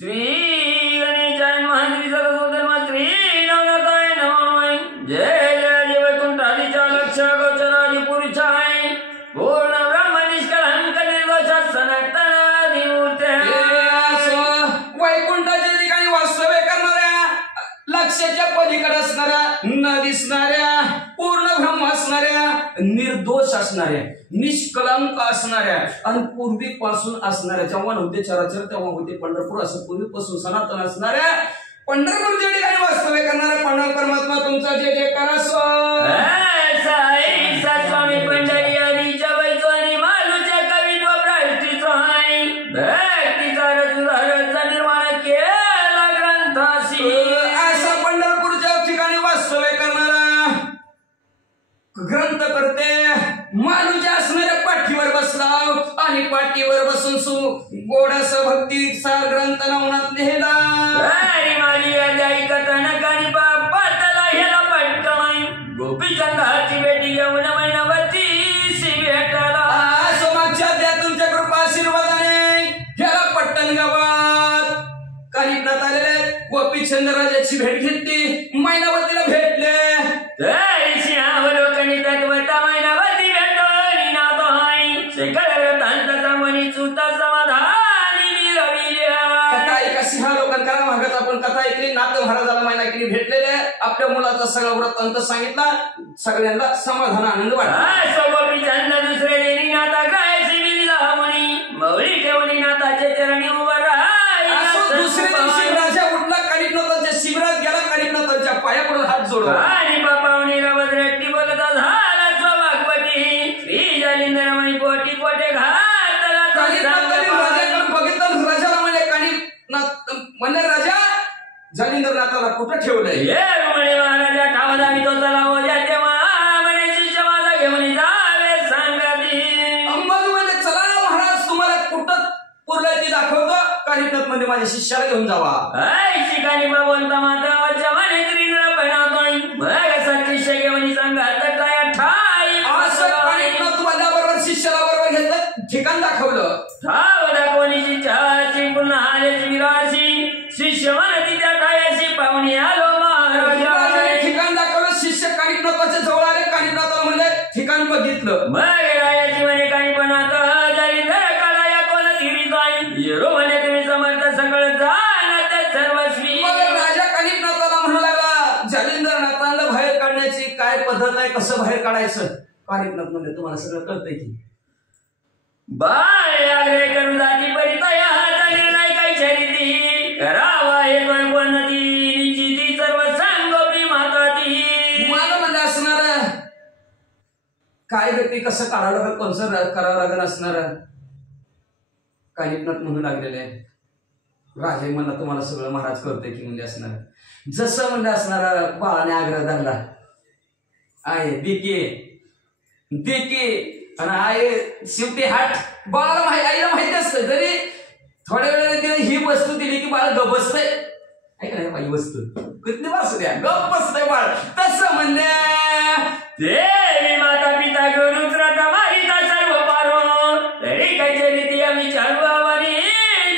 श्री गणेशाय नमः श्री सरस्वती नमः श्री नवनाथाय नमः जय जय वैकुंठादिच्या लक्ष गोचरादि पुरुषाय पूर्ण ब्रह्म निष्कलंक निर्दोष सनातन मूर्ते वैकुंठाच्या ठिकाणी वास्तव्य करणाऱ्या लक्षाच्या पलीकडे असणाऱ्या न दिसणाऱ्या पूर्ण ब्रह्म असणाऱ्या निर्दोष असणाऱ्या निष्कलंक असणाऱ्या आणि पूर्वीपासून असणाऱ्या जेव्हा नव्हते चराचर तेव्हा होते पंढरपूर असं पूर्वीपासून सनातन असणाऱ्या पंढरपूरच्या ठिकाणी वास्तव्य करणारा पंढर परमात्मा तुमचा जे जे करा साई स्वामी पंढरी आदीच्या बैचवानी मालूच्या कवित्व प्राष्टीचा आहे भक्तीचा रसुधारचा निर्माण केला ग्रंथासी असा पंढरपूरच्या ठिकाणी वास्तव्य करणारा ग्रंथ करते मालूच्या असणाऱ्या पाठीवर बसला आणि पाठीवर बसून गोडास भक्ती सार ग्रंथ नवनात लिहिला गोपीचंदाची भेटी घेऊन महिनावरती भेटायला सोमाच्या द्या तुमच्या कृपा आशीर्वादाने ह्याला पट्टण गावात कानिपनात आलेले गोपीचंद राजाची भेट घेतली महिनावतीला भेटले सिंहावलोकनी तत्वता महिनावती भेटली नातो हाय शेखर ग्रंथांचा मनी चुता समाधानी रविल्या कथा एका सिंहावलोकन करा मागत आपण कथा ऐकली नाथ महाराजाला महिना केली भेटलेले आपल्या मुलाचा सगळा वृत्तांत सांगितला सगळ्यांना समाधान आनंद वाटला गोपीचंद दुसरे देणी नाता काय शिबिरीला म्हणी मौली ठेवली नाथाचे चरणी उभा दुसऱ्या दिवशी राजा उठला कानिपनाथांच्या शिबिरात गेला कानिपनाथांच्या पायापुढे हात जोडला आणि बापावणी रवद्रट्टी बोलता झाला स्वभागवती श्री जालिंदरमणी पोटी पोटे घातला राजाकडे बघितलं राजाला म्हणे कानिपनाथ म्हणले राजा जालिंदरनाथाला कुठं ठेवलंय म्हणे महाराजा ठाव दावी तो चला ज्याच्या म्हणे शिष्य माझा घेऊन जावे सांगाती अंबाजू म्हणजे चला ना महाराज तुम्हाला कुठं पुरलंय ते दाखवतो कानिपनाथ म्हणजे माझ्या शिष्याला घेऊन जावा शिकानी बोलता माता म्हणे त्रिनळ बनातोय बघ शिष्य घेऊन सांगा काय ठाई असं कानिपनाथ माझ्याबरोबर शिष्याला बरोबर घेतलं ठिकाण दाखवलं ठाव दाखवणी शिष्याची पुन्हा आल्याची विराशी शिष्य म्हणती त्या ठायाशी पाहुणे आलो महाराजा ठिकाण दाखवलं शिष्य कानिपनाथाच्या जवळ आले कानिपनाथाला म्हणले ठिकाण बघितलं मग रायाची म्हणे कानिपनाथ जालिंदर काढा या कोण तिरी जाईल येरो म्हणे तुम्ही समर्थ सगळं जाणत सर्वस्वी मग राजा कानिपनाथाला म्हणू लागला जालिंदरनाथाला बाहेर काढण्याची काय पद्धत आहे कसं बाहेर काढायचं कानिपनाथ म्हणजे तुम्हाला सगळं कळतंय की बाय आग्रह करून जाती परितया हाचा निर्णय काही शरीती करावा हे कोणती निश्चिती सर्व सांगोपी माताती मला म्हणजे असणार काय व्यक्ती कसं काढावं लागेल कोणचं करावं लागेल असणार कानिपनाथ म्हणू लागलेले राजे म्हणला तुम्हाला सगळं महाराज करतोय की म्हणजे असणार जसं म्हणजे असणारा बाळाने आग्रह धरला आहे देके आणि आई शेवटी हात बाळाला आईला माहिती असतं तरी थोड्या वेळाने तिने ही वस्तू दिली की बाळ गप बसतंय ऐका नाही बाई वस्तू कुठली बसू द्या गप बसतंय बाळ तसं म्हणले देवी माता पिता गुरु श्रद्धा मारिता सर्व पारो तरी काही रीती आम्ही चालवानी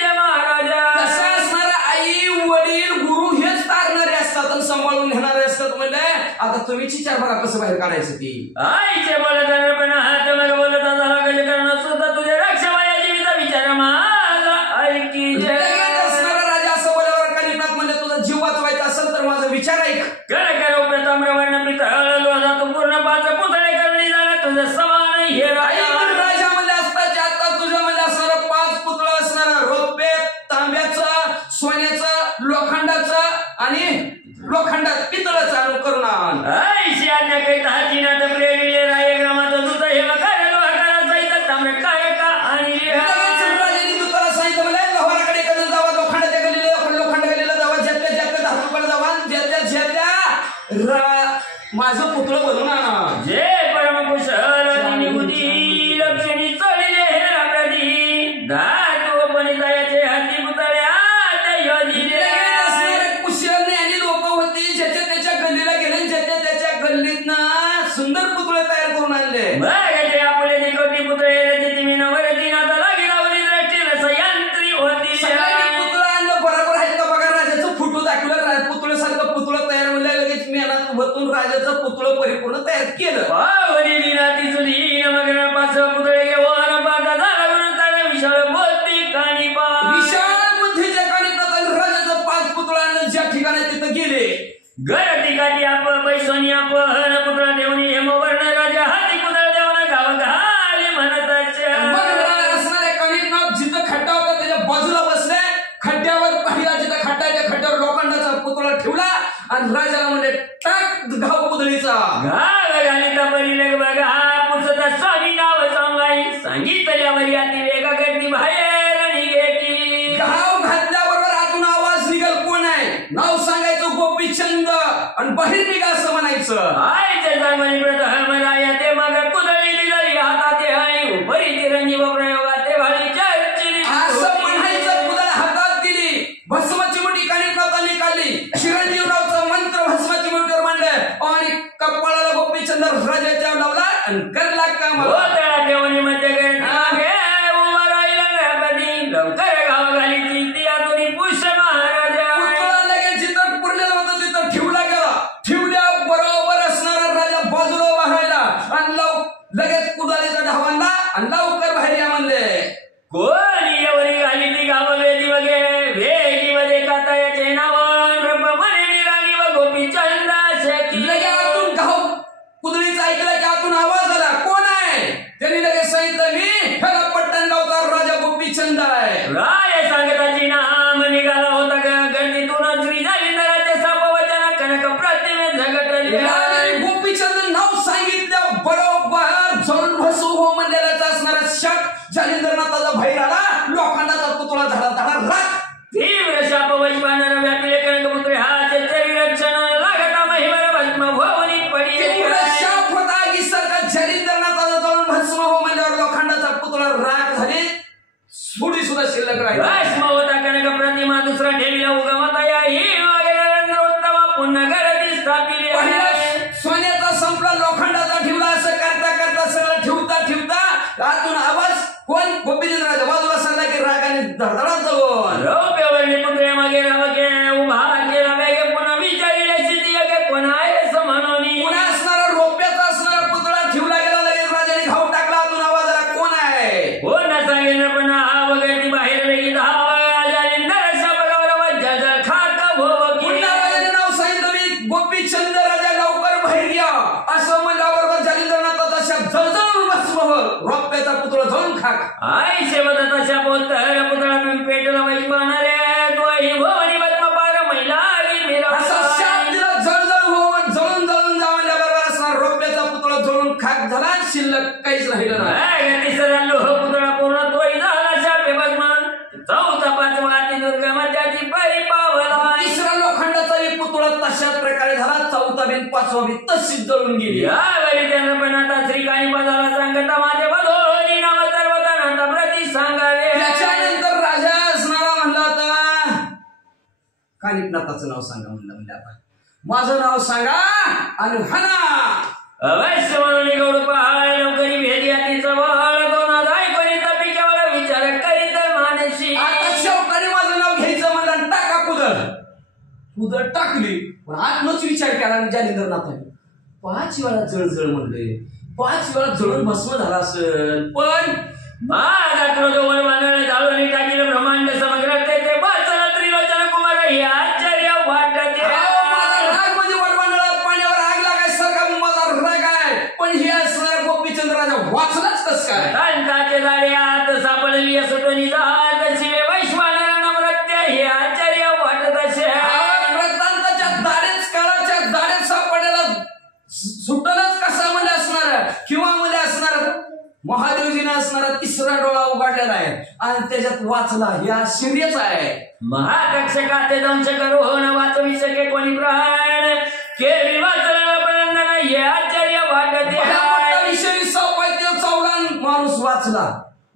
महाराजा कसं असणार आई वडील गुरु हेच तारणारे असतात आणि सांभाळून घेणारे असतात म्हणजे आता तुम्हीच विचार बघा कसं बाहेर काढायचं ती आईचे बोलताना पण हात मग बोलता झाला कधी करणं सुद्धा तुझ्या रक्षमाया जीवित विचार माझा ऐकी राजा असं बोलावर कानिपनाथ म्हणजे तुझा जीव वाचवायचा असेल तर माझा विचार ऐक कर प्रथम रवर्ण पितळ लोहा तू पूर्ण पाच पुतळे करणी झाला तुझं समान हे राजा म्हणजे असताच्या आता तुझ्या म्हणजे असणारा 5 पुतळा असणारा रौप्य तांब्याचं सोन्याचं लोखंडाचं आणि लोखंडात पितळाचं आणून करून आण ऐशी आज्ञा काही हाजीनाथ प्रेरिले राय ग्रामात दूत हे वकार लोहाकारा सहित तांब्या काय का आणि राजाने दूताला सांगितलं म्हणजे लोहाराकडे कधी जावा लोखंडाच्या गलीला लोखंड गलीला जावा ज्याच्या धातूकडे जावा ज्याच्या माझं पुतळं बनवून आणा जे परमकुशल निबुद्धी लक्षणी चढले हे राप्रदी धातू बनितायाचे हाती पुतळ्यात योजिले असणारे कुशल ज्ञानी लोक होती ज्याच्या त्याच्या गल्लीला गेले ज्याच्या त्याच्या गल्लीतनं सुंदर पुतळे तयार करून आणले मग ते आपले निकोटी पुतळे जिथे मी नवरती नाता लागी लावली दृष्टीला सयंत्री होती पुतळा आणलं सगळं परिपूर्ण तयार केलं. पावनी दिनाती चुली नमग्न पाच पुतळे घेऊन पाता झाला म्हणून त्याला विशाळ बौद्धिक आणि विशाल बुद्धीच्या कानिपात राजाचं 5 पुतळ्यानं ज्या ठिकाणी तिथं गेले. गरती काठी आप पैसोनी आप पुतळा देवनी हेमवर्ण राजा हाती पुतळा देवना गाव घाली म्हणत असणारे कानिपनाथ जिथं खड्डा होता त्याच्या बाजूला बसले. खड्ड्यावर पाहिला जिथं खड्डा आहे त्या खड्ड्यावर लोखंडाचा पुतळा ठेवला आणि राजाला म्हणजे टाक घाव पुतळीचा घाव घाली तपरी लग बघा पुसता स्वामी नाव सांगाई सांगितल्यावर याती वेगा गर्दी बाहेर निघे की घाव घातल्याबरोबर आतून आवाज निघल कोण आहे. नाव सांगायचं गोपीचंद आणि बाहेर निघा असं म्हणायचं. आयचे चांगली प्रथम राया ते मग कुदळी दिली हातात आहे उपरी तिरंगी व प्रयोगात भाली चर्चिली असं म्हणायचं. कुदळ हातात दिली भस्माची मुठी कानिपनाथाने काढली. चिरंजीवरावचा मंत्र भस्माची मुठीवर मांडलं आणि कपाळाला गोपीचंद राजाच्या लावला आणि करला काम. त्याला देवणी मध्ये उभा राहिला गणपती लवकर गाव घाली ती आतुनी पुष महाराजा पुतळा लगेच जिथं पुरलेलं होतं तिथं ठेवला गेला. ठेवल्या बरोबर असणारा राजा बाजूला उभा राहिला आणि लगेच कुदालीचा ढावांना आणि लवकर बाहेर या म्हणले. कोणी एवढी घाली ती गाव वेदी वगैरे वेगी मध्ये काता याचे नाव म्हणे निराणी व गोपीचंद लगे आतून घाव कुदळीचा ऐकला की आतून आवाज आला. कोण आहे. त्यांनी लगेच सांगितलं मी ह्याला पट्टणगावचा राजा गोपीचंद आहे. राय सांगताची नाम निघाला होता गर्दीतून श्री जालिंदराचे सापवचना कनक प्रतिमे झगटले. राजाने गोपीचंद नाव सांगितल्या बरोबर जळून भसू हो म्हणलेलाच असणारा शक जालिंदरनाथाचा बाहेर आला. लोखंडाचा पुतळा झाला धडा राख. तीव्र शापवच पाहणार व्यापिले कनकपुत्रे हाचे रक्षण लागता महिमर भस्म भवनी पडी शाप होता की सरकार जालिंदरनाथाचा जळून भस्म हो म्हणल्यावर लोखंडाचा पुतळा राख झाले. थोडी सुद्धा शिल्लक राहिली. भस्म होता कनक प्रतिमा दुसरा ठेवीला उगमता या ही नरेंद्रोत्तम पुन्हा गर्दी स्थापिली सोन्याचा संपला लोखंडाचा ठेवला. असं करता करता सगळं ठेवता आतून आवाज कोण गोपीचंद राजा बाजूला सांगा की रागाने धडधडा जवळ रौप्यवर्णी पुत्रे मागे रामगे उभा केला वेगे पुन्हा विचारिले स्थिती यगे कोण आहे समनोनी पुन्हा असणारा रोप्याचा असणारा पुतळा ठेवला गेला. लगेच राजाने घाव टाकला. आतून आवाज आला कोण आहे. कोण सांगेल पण हा वगैरे बाहेर वेगी धावा जालिंदर शापगावर वज्जल खात भोव पुन्हा राजाने नाव सांगितलं मी गोपीचंद राजा लवकर बाहेर घ्या असं म्हणल्यावर जालिंदरनाथाचा शाप जळजळून भस्म रोप्याचा पुतळा जळून खाक. आई शेवदत्ता शापोत्तर पुतळा पेटला वैश पाहणारे तोही भवनी भस्म पार महिला असा शाप दिला. जळजळ हो जळून जा म्हणल्याबरोबर असणार रोप्याचा पुतळा जळून खाक झाला. शिल्लक काहीच राहिलं नाही. तिसरा लोह पुतळा पूर्ण तोही झाला शापे भस्म. चौथा पाचवा ती दुर्गम त्याची परिपावला. तिसरा लोखंडाचाही पुतळा तशाच प्रकारे झाला. चौथा बिन पाचवा बिन तशीच जळून गेली. यावेळी त्यांना पण आता श्रीकाणी पदाला सांगता माझे बधोनी नाव सर्वतानांता प्रति सांगावे. त्याच्यानंतर राजा असणारा म्हणला होता कानिपनाथाचं नाव सांगा म्हणलं आता माझं नाव सांगा आणि म्हणा अवश्य म्हणून गौड पहाड लवकरी भेद याती जवळ दोन ऐकून तपिकेवळ विचार करीत मानसी. आता शेवटाने माझं नाव घ्यायचं म्हणलं टाका कुदळ टाकली. पण आत्मच विचार केला जालिंदरनाथाने 5 वेळा जळजळ म्हणले. 5 वेळा जळून भस्म झाला असेल. पण मागातलो जवळ मानळ जाळून टाकील ब्रह्मांड समग्र ते वाचन त्रिलोचन कुमार हे आश्चर्य वाटते. राग म्हणजे वटवांडळात पाण्यावर आग लागायसारखा माझा राग आहे. पण हे असणारा गोपीचंद राजा वाचलाच कस काय. तांताचे जाळे आत सापडली सुटणी जात शिवे वैश्वानर नम्रत्य हे आश्चर्य वाटत असे. तांताच्या दाढेच काळाच्या दाढेत सापडलेला सुटलच कसा मध्ये असणार किंवा मध्ये असणार महादेवजीने असणारा तिसरा डोळा उघडलेला आहे आणि त्याच्यात वाचला. हे आश्चर्यच आहे. महाकक्षकाचे दंश करून वाचवी शके कोणी प्राण केली वाचला पर्यंत हे आश्चर्य वाटते. विषयी सौपात्य चौलान माणूस वाचला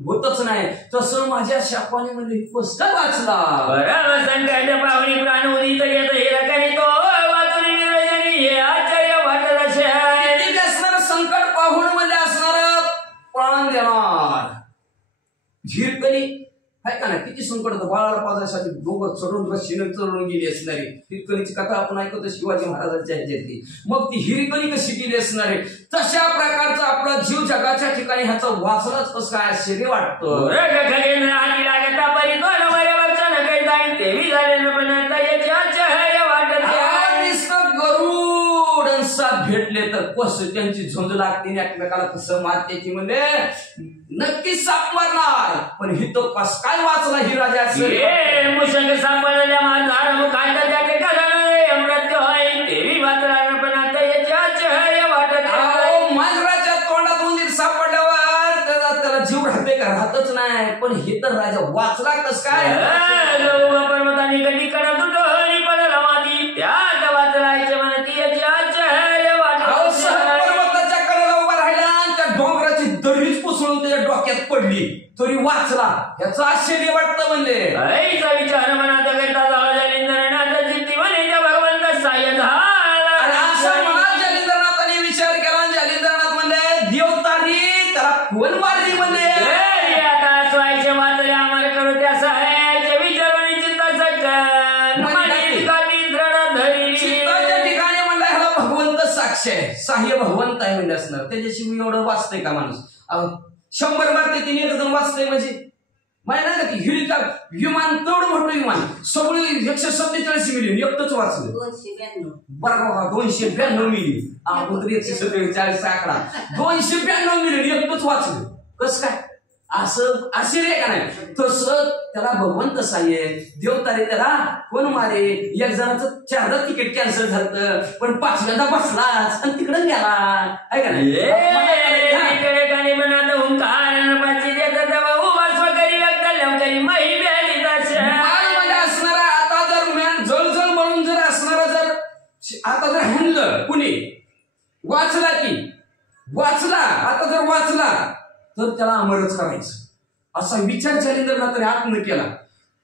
होतच नाही. तसं माझ्या शापाने मध्ये स्पष्ट वाचला. बरं संकट पाहुणी प्राण उदित येत हे रकणी तो वाचून निर्वचनी हे आश्चर्य वाटत असे. असणार संकट पाहून मध्ये असणार प्राण देणार. झिरकणी आहे का ना, किती संकट होतं बाळाला पाजायसाठी डोंगर चढून रस्सीनं चढून गेली असणारी हिरकणीची कथा आपण ऐकतो शिवाजी महाराजांच्या ह्याच्यातली. मग ती हिरकणी कशी गेली असणारे, तशा प्रकारचा आपला जीव जगाच्या ठिकाणी ह्याचा वाचलाच कसं काय आश्चर्य वाटतं. गरुड आणि साप भेटले तर कसं त्यांची झुंज लागते एकमेकाला कसं मारते म्हणजे नक्की साप मारणार. पण ही तो कस काय वाचला ही राजा मुशंग सापडल्या माझा मुखात त्याचे कळलं मृत्यू होय तेवी वाचला पण आता याच्या वाटत मांजराच्या तोंडात उंदीर सापडल्यावर त्याला जीव राहते का, राहतच नाही. पण हे तर राजा वाचला कस काय. पर्वताने कधी करत होतो हरी पडला माती त्यात वाचलायचे म्हणती पर्वताच्या कडेला उभा राहिला आणि त्या डोंगराची दरीच पुसळून त्याच्या डोक्यात पडली तरी वाचला. याचं आश्चर्य वाटतं म्हणजे आईचा विचार मनात करता झाला जालिंद्रनाथ जिद्दी म्हणे त्या भगवंत साय झाला. असं मनात जालिंद्रनाथाने विचार केला. जालिंद्रनाथ म्हणले देवतारी त्याला कोण मारली म्हणजे आता स्वायचे मात्र आम्हाला करू त्या सहायचे विचार आणि चिंता सज्जन चित्ताच्या ठिकाणी म्हणलं ह्याला भगवंत साक्ष आहे, सहाय्य भगवंत आहे म्हणजे असणार. त्याच्याशी मी एवढं वाचतंय का माणूस 100 मारते तिने एकदम वाचतंय म्हणजे माहिती नाही का. ती हेलिकॉप्टर विमान तेवढं मोठं विमान सगळी 147 मिलियन एकटंच वाचलं. 292 बरोबर 292 मिलियन. आपण तर 147 आकडा 292 मिलियन एकटंच वाचलं. कसं काय असं आश्चर्य का नाही. तसं त्याला भगवंत साह्य देवतारे त्याला कोण मारे. एक जणाचं 4दा तिकीट कॅन्सल झालं पण 5व्यांदा बसलाच आणि तिकडे गेला आहे का नाही. असणारा आता जर मॅन जळजळ म्हणून जर असणारा जर आता जर हॅनलं कुणी वाचला आता जर वाचला तर त्याला अमरच करायचं असा विचार जालिंद्रनाथाने आत्म केला.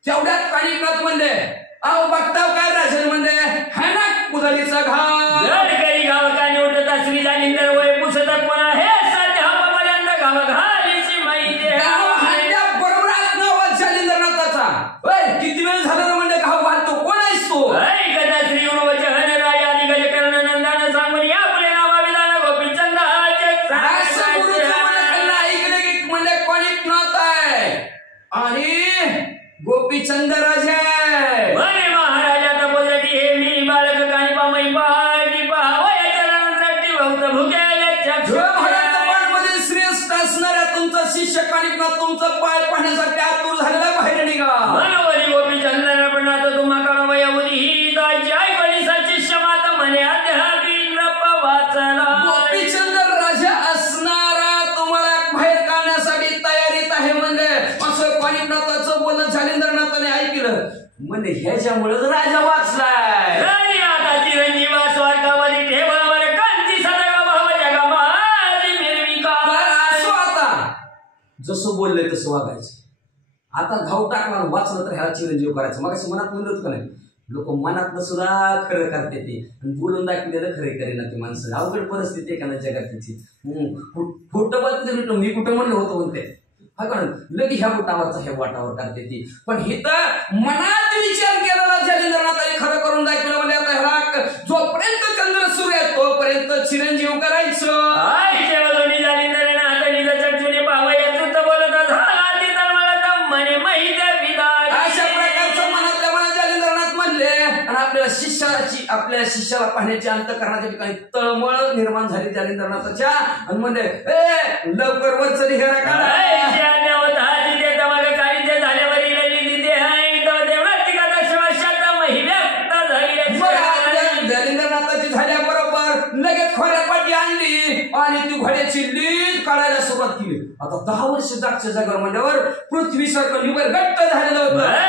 तेवढ्यात काळीनाथ म्हणले अहो बघताव काय राजन म्हणले है ना कुदळीचा गाव काने उठत असली जालिंदर वय पुसत कोण आहे सध्या पर्यंत गाव घालीची माहिती बरोबर नाव जालिंद्रनाथाचा. किती वेळ झाला म्हणजे गाव बांधतो कोण आहेस तो. कथा श्री वचन राया निघाले कर्ण नंदानं सांगून या पुढे नावा विधान गोपीचंद म्हणजे कोणीच नव्हताय आणि गोपीचंद राजा महाराजा तपोसाठी हे मी बालक काणी पामई पाठी पाहावयाच्या रानासाठी बहुत भुकेल्या श्रेष्ठ असणाऱ्या तुमचा शिष्य काणिकनाथ तुमचं पाय पाहण्यासाठी आतुर झालेला बाहेर निघा. मनोवरी गोपीचंद पण आता तुम्हा कळवयावरी ही दाची ऐकणीसाची क्षमात म्हणे अध्यात्मिक वाचला. गोपीचंद राजा असणारा तुम्हाला बाहेर काढण्यासाठी तयारीत आहे म्हणजे असं काणिकनाथाचं बोलणं जालिंद्रनाथाने ऐकलं म्हणजे ह्याच्यामुळे राजा वाचलाय. आता चिरंजीवा स्वर्गावरी ठेवल्यावर कांती सदैव भाव जगामाली मिरविका. असो आता जसं बोललंय तसं वागायचं. आता घाव टाकला वाचलं तर ह्याला चिरंजीव करायचं. मग असं मनात म्हणत का नाही लोक मनातलं सुद्धा खरं करते ते आणि बोलून दाखवलेलं खरे करेना ते माणसं. अवघड परिस्थिती आहे का ना जगात तिची. खोटं बोलते मी कुठं म्हणलं होतं म्हणते हा कळलं लगे ह्या बोटावरचा ह्या वाटावर करते ती. पण हे तर मनात विचार केलेला जालिंद्रनाथाने खरं करून दाखवलं म्हणजे आता ह्याला जोपर्यंत चंद्र सूर्य आहे तोपर्यंत चिरंजीव करायचं. आपल्या शिष्याला पाहण्याची अंतःकरणाच्या ठिकाणी तळमळ निर्माण झाली जालिंद्रनाथाच्या आणि म्हणजे लवकर वचरी हेरा काढा. जालिंद्रनाथाची झाल्याबरोबर लगेच खोऱ्यापाटी आणली आणि ती घोड्याची लीड काढायला सुरुवात केली. आता 10 वर्ष जागच्या जागर म्हणल्यावर पृथ्वी सारखं निबर घट्ट झालेलं होतं.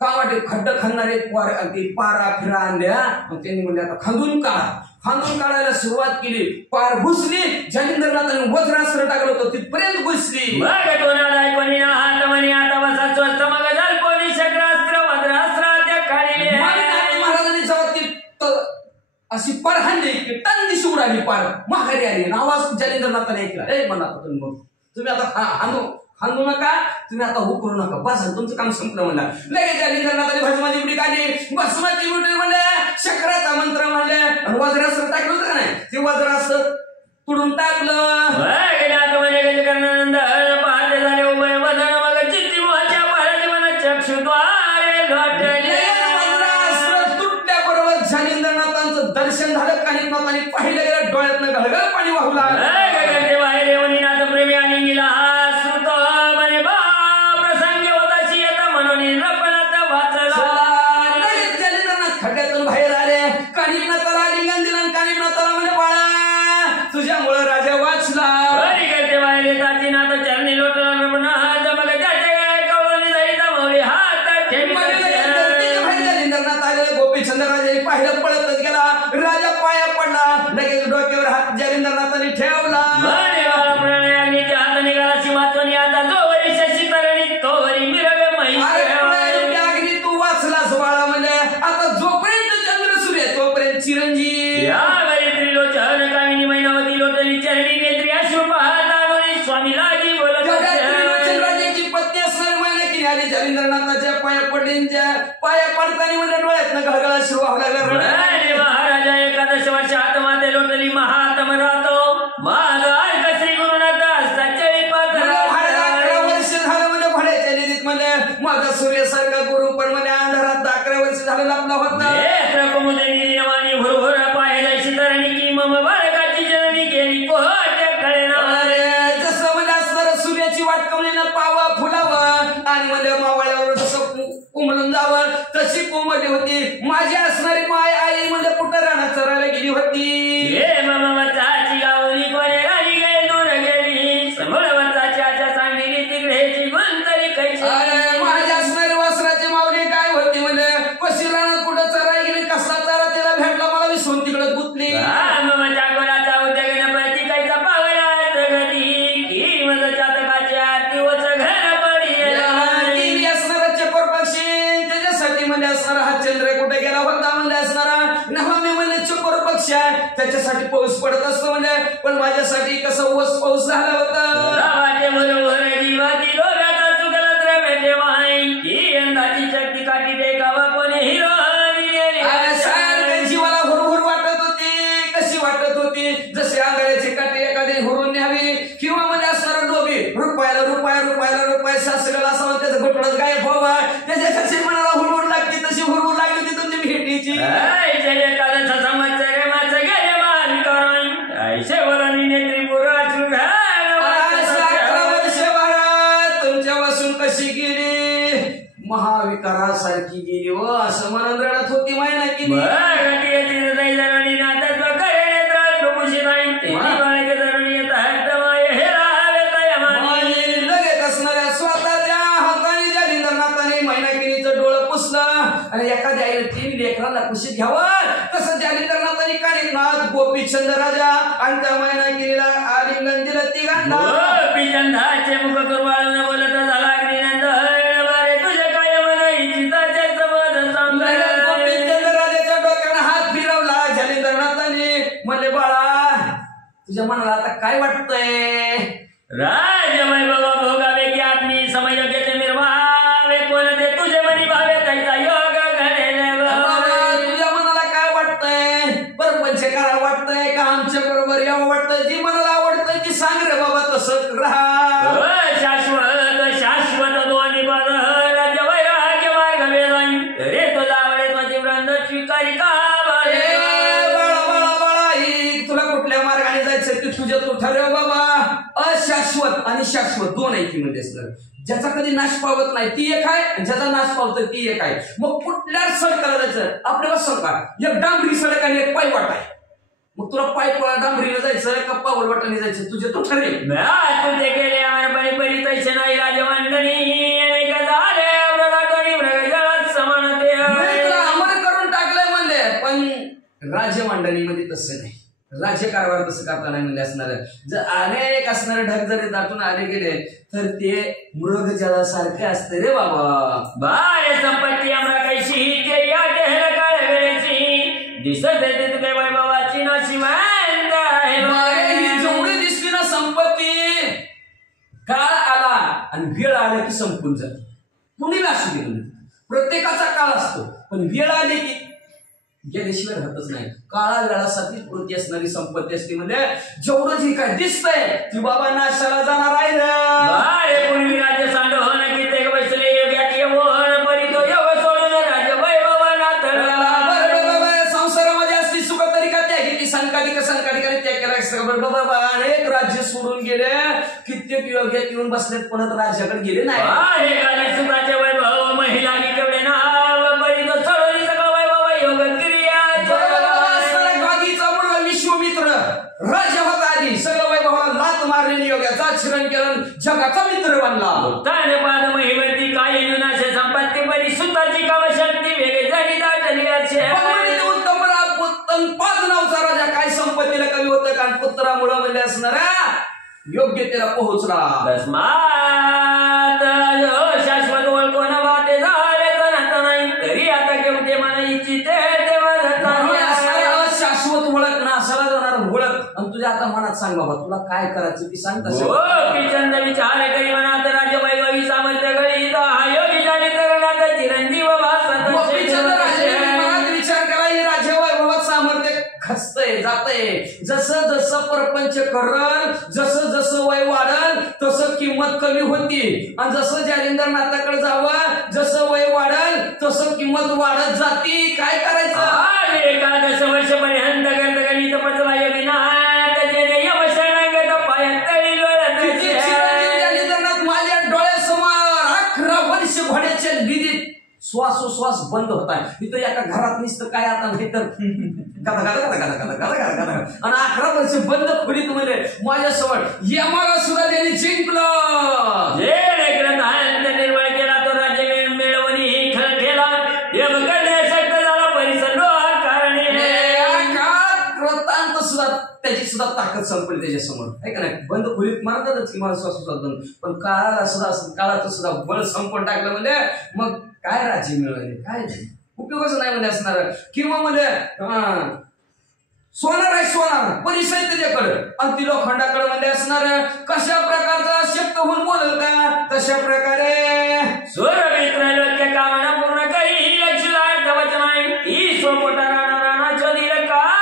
कावाटे खड्ड खाणारे पारा फिरा आणल्या त्यांनी म्हणले आता खांदून काढायला सुरुवात केली. पार घुसली जालिंद्रनाथाने वज्रास्त्र टाकलं होतं तिथपर्यंत घुसली. महाराजांनी जेव्हा ती अशी पार हाणली की टन दिशी उडाली पार माघारी आली आणि आवाज जालिंद्रनाथाने ऐकला. ए म्हणा तुम्ही मग तुम्ही आता हाणू नका, तुम्ही आता हो करू नका, बस तुमचं काम संपलं म्हणला. लगेच जालिंद्रनाथाने भस्माची बुडी काढली. भस्माची बुडी म्हणले, शंकराचा मंत्र म्हणले आणि वज्रास्त्र टाकलं होतं का नाही, ते वज्रास्त्र तुडून टाकलं. तुटल्याबरोबर जालिंद्रनाथांचं दर्शन झालं. काही नाथांनी पाहिलं गेलं, डोळ्यातनं घळघळ पाणी वाहू लागलं. प्रेमी आणि गेला म्हणे बा प्रसंगी होता येता म्हणून खड्ड्यातून बाहेर आले. कानिपनाथाला लिंगण दिलं. कानिपनाथाला म्हणे बाळा तुझ्यामुळे राजा वाचला. बाहेर येताची नाथ चरणी लोटला मग कवळणी जाईचा मौली हात आले. गोपीचंद राजाने पाहिलं, पळतच गेला. राजा पाया पडला. लगेच डोक्यावर हात जालिंद्रनाथाने ठेवला. चिरंजीव त्रिलोचन कामिनी मैनावती लोटली चरणी नेत्री अश्रू पाहता स्वामी लागी बोलत. राजाची पत्नी असणारी मैनाकिनी आली. जालिंद्रनाथाच्या पाया पडलींच्या पाया पडताना म्हणजे डोळ्यातनं घळघळ अश्रू वाहू लागला. महाराजा एकादश वर्षात माते लोटली महात्म राहतो माग श्री गुरुनाथ असता चळी पात्र. 11 वर्ष झालं म्हणजे भाड्याच्या निधीत म्हणजे माझा सूर्यासारखा गुरु पण म्हणजे अंधारात 11 वर्ष झालं लागला होता. बाळकाची जननी गेली जसं म्हणजे असणार सूर्याची वाट कमलीनं पावा फुलावं आणि म्हणजे मावळ्यावर जसं उमलून जावं तशी कोमली होती माझी असणारी माय आई म्हणजे कुठं राहणार चरायला गेली होती. वचाची गावली कोणी गाडी गेली दूर गेली समोर वचाची आच्या सांगली तिकडेची गुंतली कैची. माझ्या असणारी वासराची माऊली काय होती म्हणजे कशी राहणार कुठं चरायला गेली कसला चारा तिला भेटला मला विसरून तिकडे गुतली. त्याच्यासाठी पाऊस पडत असतो म्हणजे पण माझ्यासाठी कसं ओस पाऊस झाला होता. शक्ती काठी दे गावा कोणी हिरो जीवाला हुरहुर वाटत होती. कशी वाटत होती जसे आंधळ्याची काठी एखादी हुरून न्यावी किंवा म्हणजे असणारा डोबी रुपयाला रुपया रुपयाला रुपया सासऱ्याला असावं त्याचं घटडच गायब व्हावा त्याच्यासाठी मनाला हुरहुर लागते तशी हुरहुर लागली होती तुमची भेटीची. तुमच्यापासून कशी गेली महाविकारासारखी गेली व असं म्हणून रडत होती मैनाकिनी. लगेच असणाऱ्या स्वतःच्या हाताने जालिंद्रनाथाने मैनाकिनीचं डोळं पुसलं आणि एखाद्या आईला 3 लेकरांना कुशीत घ्यावं तसं जालिंद्रनाथाने कानिपनाथ गोपीचंद राजा आणि त्या मैनाकिनीला आलिंगन दिलं. तिघांना गोपीचंदाचे मुख करून बोलत झाला तुझ्या काय म्हणायची गोपीचंद राजाच्या डोक्यानं हात फिरवला. जालिंद्रनाथाने म्हणले बाळा तुझ्या मनाला आता काय वाटतंय. राजमय बाबा भोगावे की आत्मी समय घेते निर्वावे कोण ते तुझे मनी भावे त्याचा योग घडेल. तुझ्या मनाला काय वाटतंय परपंच करा वाटतंय का आमच्या बरोबर यावं वाटतंय जी मनाला आवडतंय ती सांग रे बाबा तसं राहा. शाश्वत शाश्वत दोन्ही बद राज्य वैराग्य मार्ग वेदाई रे तुझा आवडे माझी वृंद स्वीकारी का. तुला कुठल्या मार्गाने जायचं ते तुझ्या तू ठरव बाबा. अशाश्वत आणि शाश्वत दोन आहे की म्हणजे ज्याचा कधी नाश पावत नाही ती एक आहे ज्याचा नाश पावतोय ती एक आहे. मग कुठल्या सडकाला जायचं आपल्याला सांगा एक डांबरी सडक आणि एक पायवाट आहे. मग तुला डांबरीला जायचं का पावलवाटाने जायचं तुझे तू ठरेल. तुझे गेले बळी बळी तैसे नाही राजमंडळी अमर करून टाकलंय म्हणले पण राजमंडळीमध्ये तसं नाही. राज्यकारभार तसं करता नाही म्हणजे असणार जर अनेक असणारे ढग जरी दाटून आले गेले तर ते मृग जळासारखे असते रे बाबा. बाय संपत्ती आम्हाला काही दिसत येते काही आणि वेळ आल्या की संपून जाते. कुणीला असू दे, प्रत्येकाचा काळ असतो, पण वेळ आली की गेल्याशिवाय राहतच नाही. काळा वेळासाठी कृती असणारी संपत्ती असते. म्हणजे जेवढं जे काय दिसतंय ती बाबा नाशाला जाणार आहे अरे पूर्वी राज्य सांड हो ना कित्येक बसले योग्यात येऊन परी तो योग सोडून राज्य वैभवाना तरला. संसारामध्ये असली सुख तरी का त्या घेतली संकालिकाने त्या केला. बाबा अनेक राज्य सोडून गेले, कित्येक योग्यात येऊन बसलेत पण राज्याकडे गेले नाही. हे गाणे सुखाचे वैभव महिला केवढे नाव परी तो सोडून सगळं वैभव योग क्रिया. गादीचा मुलगा विश्वमित्र राजा होता आधी. सगळं वैभवाला लात मारलेली योग्याचा छिरण केलं, जगाचा मित्र बनला. तानपाद महिमती काय युनाशे संपत्ती परी सुताची काम शक्ती वेगळे झाली दाटली असे. उत्तम पाद नावचा राजा काय संपत्तीला कमी होतं कारण पुत्रामुळं म्हणजे असणारा योग्यतेला पोहोचला. तस्मात शाश्वत ओळखून वाटे झाले तर नाही तरी आता केवढे मन इच्छिते शाश्वत ओळख ना असायला जाणार ओळख. आणि तुझ्या आता मनात सांग बाबा तुला काय करायचं ती सांग. चंद विचार करी मनात राज्य वैभवी सामर्थ्य गळी योगी जाणे तर चिरंजीव विचार करा हे राज्य वैभवात सामर्थ्य खचतंय जातंय. जसं जसं परपंच करल, जसं जसं वय वाढल तसं किंमत कमी होती. आणि जसं जालिंदरनाथाकडे जावं जसं वय वाढल तसं किंमत वाढत जाती. काय करायचं. एकादश वर्ष पर्यंत गणित पचला योगीनाथ पायात जालिंदरनाथ माझ्या डोळ्यासमोर 11 वर्ष घोड्याच्या लिदीत श्वासोश्वास बंद होत आहे. इथं एका घरात नुसतं काय आता नाही तर गादा गादा गादा गादा गादा गादा गादा गादा आणि 11 वर्ष बंद खोलीत मध्ये माझ्यासमोर यमाला सुद्धा त्यांनी जिंकलं. निर्मळ केला तो राज्य मिळवणी खेळ केला शक्त झाला परिसर कारणे कृतांत सुद्धा त्याची सुद्धा ताकद संपली त्याच्यासमोर आहे का नाही. बंद खोलीत मारतातच की मला श्वासोश्वास बंद, पण काळाचं सुद्धा बळ संपून टाकलं. म्हणजे मग काय राज्य मिळवायचे काय उपयोगच नाही म्हणजे असणार. किंवा म्हणजे सोनार आहे सोनार परिसर त्याच्याकडे आणि ती लोखंडाकडे म्हणजे असणार. कशा प्रकारचा शक्त होऊन बोलल का तशा प्रकारे सूर्यमित्र लोक्य कामना पूर्ण काही लक्ष वचन आहे ती स्वपोटा राणा चोदील काय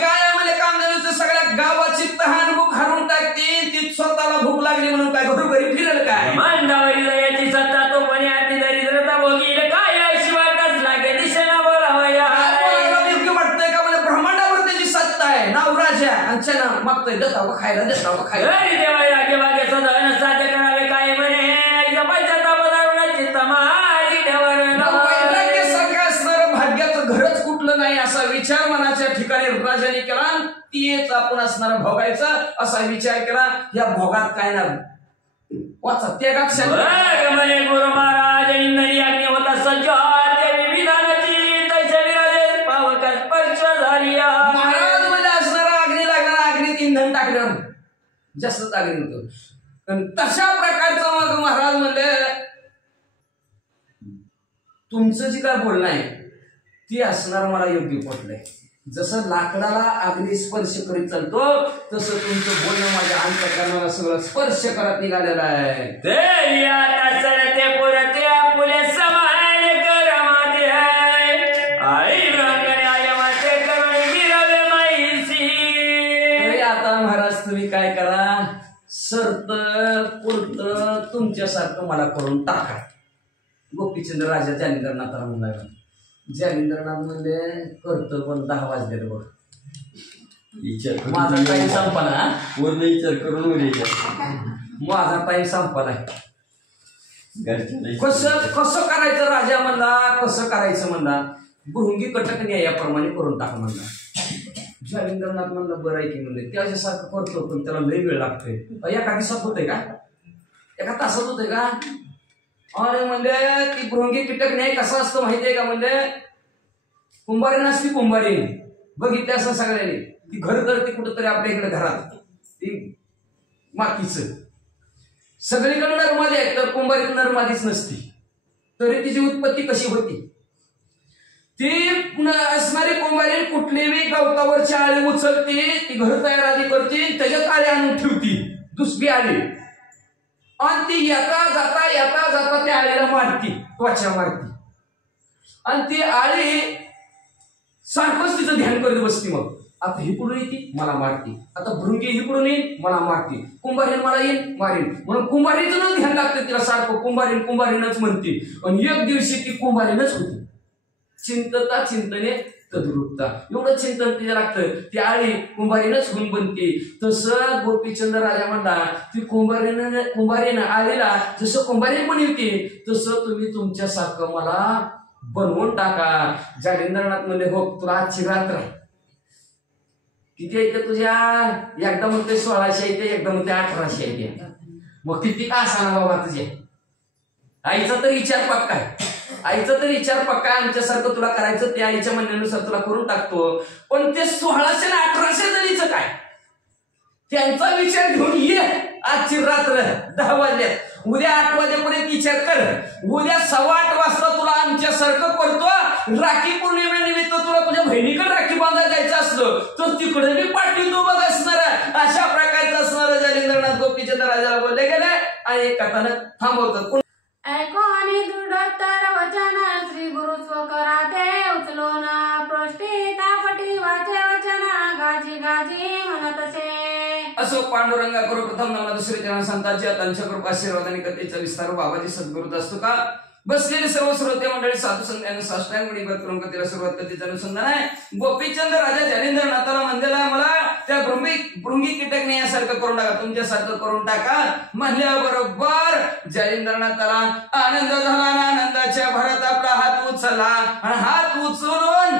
काय म्हणजे कामधेनूचं सगळ्या गावाची तहान भूक हरून टाकते. ती स्वतःला भूक लागली म्हणून काय घरोघरी फिरल काय. मांडावरी दयाची सत्ता तो पण आती दरिद्रता भोगील काय शिवाय कसला के दिशेला बोलावया. योग्य वाटतंय का म्हणजे ब्रह्मांडावर त्याची सत्ता आहे. नाव राजा आणि मागतोय देताव खायला देताव खायला. देवा यागे वागे सदन साध्य करावे काय म्हणे जपायच्या ताबदारून चित्तमारी ठेवर वैराग्यासारखं असणारं भाग्याचं घरच कुठलं नाही असा विचार मनाच्या ठिकाणी राजाने केला. तीच आपण असणारं भोगायचं असा विचार केला. या भोगात काय ना वाचा त्यागात म्हणे गुरु महाराज इंद्री अग्नी होता सज्जात विधानाची तैसे विराजे पावक स्पर्श झालिया. महाराज म्हणजे असणारा अग्नी लागला अग्नीत इंधन टाकलं जास्त अग्नी होतं. तशा प्रकारचं मग महाराज म्हणले तुमचं जे काय बोलणं आहे ती असणार मला योग्य पटलंय. जसं लाकडाला अग्नी स्पर्श करीत चालतो तसं तुमचं बोलणं माझ्या अंतःकरणाला सगळं स्पर्श करत निघालेलं आहे. ते पुरते आपुले समान करमाते आई माते करुणी गिरवे माईसी. आता महाराज तुम्ही काय करा सरत पुरत तुमच्यासारखं मला करून टाका. गोपीचंद्र राजा जालिंदरनाथाला म्हणाला. जालिंदरनाथ म्हणजे करतो पण 10 वाजले बघ माझा टाइम संपला. पूर्ण विचार करून माझा टाइम संपला. कसं करायचं राजा म्हणला कसं करायचं म्हणला. भृंगी कटक न्यायाप्रमाणे करून टाका म्हणला. जालिंदरनाथ म्हणलं बरं आहे की म्हणले त्याच्यासारखं करतो पण त्याला लई वेळ लागतोय. एका दिवसात होतंय का एका तासात होतंय का. अरे म्हणजे ती भृंगी कीटक न्याय कसा असतो माहितीये का. म्हणजे कुंभारीन असती कुंभारीन बघितले असं सगळ्यांनी ती घर करते कुठंतरी आपल्या इकडे घरात ती मातीचं सगळीकडे नरमादी आहे तर कुंभारीत नरमादीच नसती तरी तिची उत्पत्ती कशी होती. ती असणारी कुंभारी कुठलीही गवतावरची आळी उचलते ती घर तयार आधी करते त्याच्यात आळी आणून ठेवती दुसरी आळी आणि ती येता जाता त्या आळीला मारती, त्वचा मारती. आणि ती आळी सारखंच तिचं ध्यान करत बसती. मग आता ही कुठून येते, मला मारती. आता भृंगी ही कुठून येईल, मला मारती. कुंभारीन मला येईल, मारीन. म्हणून कुंभारीचं ध्यान लागतं तिला सारखं. कुंभारीनच म्हणते. आणि एक दिवशी ती कुंभारीनच होती. चिंतता चिंतने तद्रुपता, एवढं चिंतन तिला लागतं. ती आळी कुंभारीनच होऊन बनते. तसं गोपीचंद राजा म्हणला, ती कुंभारीनं आळीला जसं कुंभारीन बनवते तसं तुम्ही तुमच्यासारखं मला बनवून टाका. जालिंद्रनाथ म्हणले, हो तुला आजची रात्र किती येते तुझ्या? एकदा म्हणते 1600 येते, एकदा म्हणते 1800 येते. मग किती का असा बाबा तुझे? आईचा तर विचार पक्का आहे. आईचा तर विचार पक्का आहे. आमच्यासारखं तुला करायचं ते आईच्या म्हणण्यानुसार तुला करून टाकतो. पण ते 1600 आणि 1800 जणीचं काय? त्यांचा विचार घेऊन ये. आजची रात्र 10 वाजल्यात, उद्या 8 वाजेपर्यंत विचार कर. उद्या 8:15 वाजता तुला आमच्यासारखं करतो. राखी पौर्णिमेनिमित्त तुला तुझ्या बहिणीकडे राखी बांधायला जायचं असलं तर तिकडे मी पाठवतो बघ असणार. अशा प्रकारचं असणार जालिंद्रनाथ गोपीचंद राजाला बोलले गेले. आणि एक कथानक थांबवतात. ऐको आणि दृढतर वचन श्री गुरु स्वकरा ते उचलोन पृष्ठी तापटी वाचे वचन गाजी गाजी म्हणतसे. असो पांडुरंगा करू प्रथम नामा दुसरे चरण संतांच्या त्यांच्या कृपा आशीर्वादाने कथेचा विस्तार बाबाजी सद्गुरूत असतो का. बसलेले सर्व श्रोते मंडळी साधू संत यांना साष्टांग विनंती करून कथेला सुरुवात कथेचं अनुसंधान आहे. गोपीचंद राजा जालिंद्रनाथाला म्हणलेला, मला त्या भृंगी कीटकने यासारखं करून टाका, तुमच्यासारखं करून टाका. म्हणल्याबरोबर जालिंद्रनाथाला आनंद झाला. आनंदाच्या भरात आपला हात उचलला आणि हात उचलून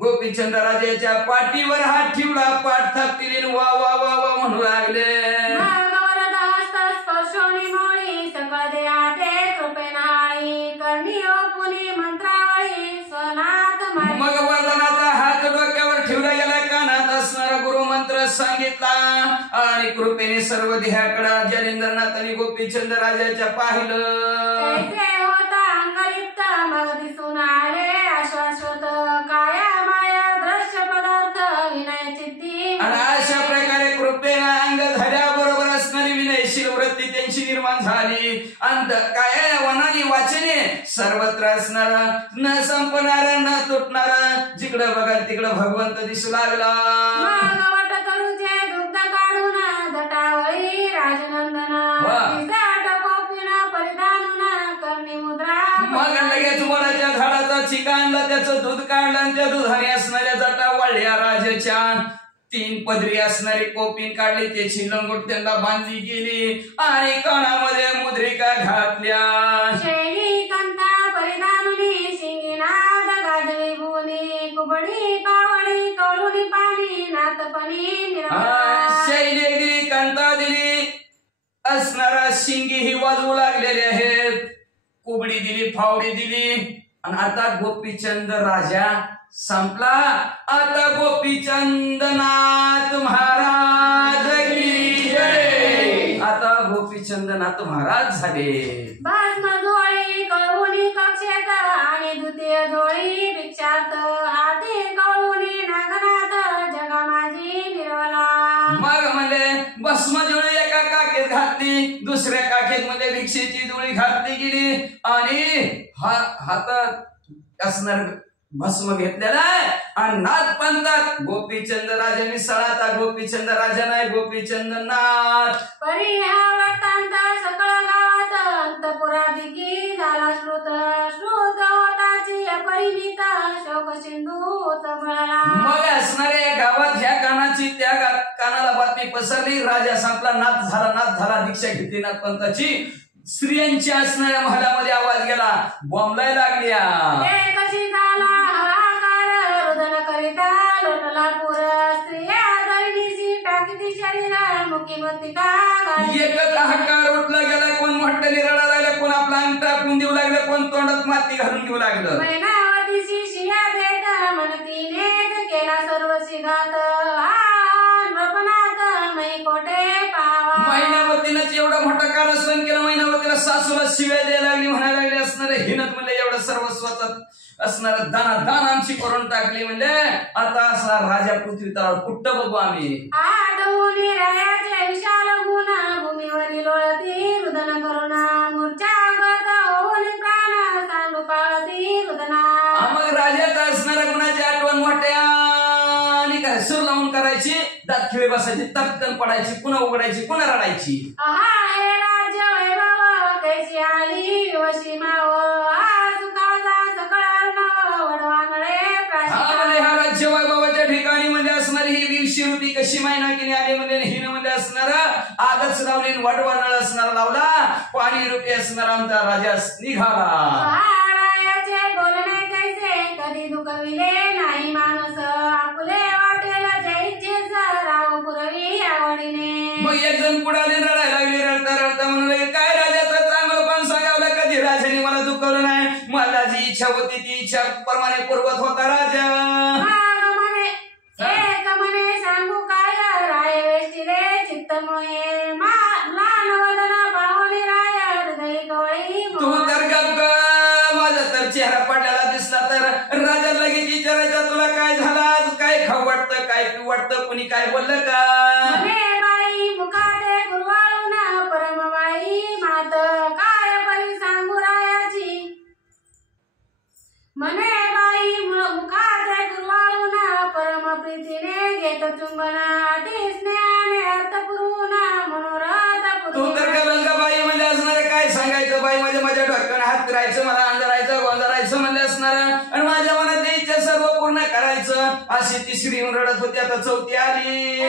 गोपीचंद राजाच्या पाठीवर हात ठेवला. पाठ थापतील वा वा वा वा म्हणू लागले. मग वरदानाचा हात डोक्यावर ठेवला गेला. कानात असणारा गुरुमंत्र सांगितला आणि कृपेने सर्व देहाकडे जालिंद्रनाथ आणि गोपीचंद राजाच्या पाहिलं. होता अंगलिप्त मग दिसून आले अशाश्वत काया माया दृश्य पदार्थ विनय चित्ती. आणि अशा प्रकारे कृपेने अंग झाल्याबरोबर असणारी विनयशील वृत्ती त्यांची निर्माण झाली. अंत काय वनानी वाचने सर्वत्र असणारा न संपणारा न तुटणारा जिकडे बघाल तिकडे भगवंत दिसू लागला. वट तरुचे दुग्ध काढून जटावळी राजनंदन परिधान करणी मुद्रा. मग लगेच वडाच्या झाडाचा चिका आणला, त्याचं दूध काढलं आणि त्या दुधाने असणाऱ्या जटा वाढल्या राजाच्या. 3 पदरी असणारी कोपीन काढली, त्याची लंगोट त्यांना बांधली गेली आणि कानामध्ये मुद्रिका घातल्या. शैली कंता परिधानुनी शिंगीनाद गाजवी भुवनी कुबडी कावडी कवळुनी पाणी नातपणी शैली दिली, कंता दिली, असणारा शिंगी ही वाजवू लागलेले आहेत. कुबडी दिली, फावडी दिली. आणि आता गोपीचंद राजा संपला. आता गोपीचंदनाथ महाराज की जय. आता गोपीचंदनाथ महाराज झाले. भस्म झोळी कळवुनी कक्षेत आणि द्वितीय झोळी भिक्षार्थ आधी कळवुनी नागनाथ जगा माझी निर्मला. मग म्हणले भस्म जोळी एका काकेत घातली, दुसऱ्या काकेत मध्ये भिक्षेची जोळी घातली गेली आणि हातात असणार भस्म घेतलेला आहे. आणि नाथ पंथात गोपीचंद राजांनी सळाता गोपीचंद राजा नाही, गोपीचंद नाथ. परी हा वृत्तांत सकळ गावात अंतपुराधिकी झाला श्रुत. श्रुत होताची अपरिमित शोक सिंधू उचमळला. मग असणाऱ्या गावात ह्या कानाची त्या कानाला बातमी पसरली. राजा संपला, नाथ झाला, दीक्षा घेतली नाथ पंथाची. स्त्रियांच्या असणाऱ्या महालामध्ये आवाज गेला, बॉम्बलाय लागल्या. कशी झाला हाहाकार रुदन करिता लोटला पुर. स्त्रिया दैनीसी टाकीती शरीर मुखी मतिका. एकच हाहाकार उठला गेला. कोण म्हटलेली रडा लागला, कोण आपला अंग टाकून देऊ लागलं, कोण तोंडात माती घालून घेऊ लागलं. मैनावतीची शिया देत म्हणतीनेच केला सर्व सिघात. मैनावतीनं एवढा मोठा कारस्थान केलं. मैनावतीला सासूला शिव्या द्यायला लागली, म्हणायला लागली असणारे हिनत म्हणले एवढं सर्वस्वात असणार दान आमची करून टाकली. म्हणजे आता असणार राजा पृथ्वी तळावर कुठं बघू आम्ही. आठवून रायाचे विशाल गुण भूमीवरील लोळती रुदन दात खिळे बसायची, तटकन पडायची, पुन्हा उघडायची, पुन्हा रडायची. आहा हे राज्य वैभव कैसी आली वशी माव सुखाचा सकळ अर्णव वडवांगळे प्राशी. हा राज्य वैभवाच्या ठिकाणी म्हणजे असणारी ही 20 रुपये कशी मायनाकीने आली म्हणजे हिनं म्हणजे असणार आगच लावली, वडवानळ असणार लावला, पाणी रुपये असणार आमचा राजा निघाला. रायाचे बोलणे कैसे कधी दुखविले नाही माणूस आपुले वाटेल जैचेच राव पुरवी आवडीने. मग एक जण पुढाले रडायला लागले, रडता रडता म्हणाले काय राजाचं चांगलं पण सांगावलं, कधी राजाने मला दुखवलं नाही, मला जी इच्छा होती ती इच्छा प्रमाणे पुरवत होता राजा. एक म्हणे सांगू काय राय वेष्टिले चित्तमोहे लहान वदन पाहुणे राय हृदय कवळी. तू तर गप माझा तर चेहरा पडलेला दिसला तर राजा लगेच विचारायचा तुला काय झालं, आज काय खाऊ वाटतं, काय पिऊ वाटतं, कुणी काय बोललं का. म्हणे बाई मुखाते गुरवाळून परमबाई मात काय परी सांगू रायाची. म्हणे बाई मुखाते गुरवाळून परम प्रीतीने घेत चुंबन अति स्नेहाने अर्थ पुरून मनोरथ तू तर का बाई म्हणजे असणार काय सांगायचं, बाई म्हणजे माझ्या डोक्यानं हात फिरायचं, मला अंधारायचं गोंधळायचं म्हणजे असणार आणि माझ्या मनात इच्छा सर्व पूर्ण करायचं. अशी तिसरी रडत होती, आता चौथी आली.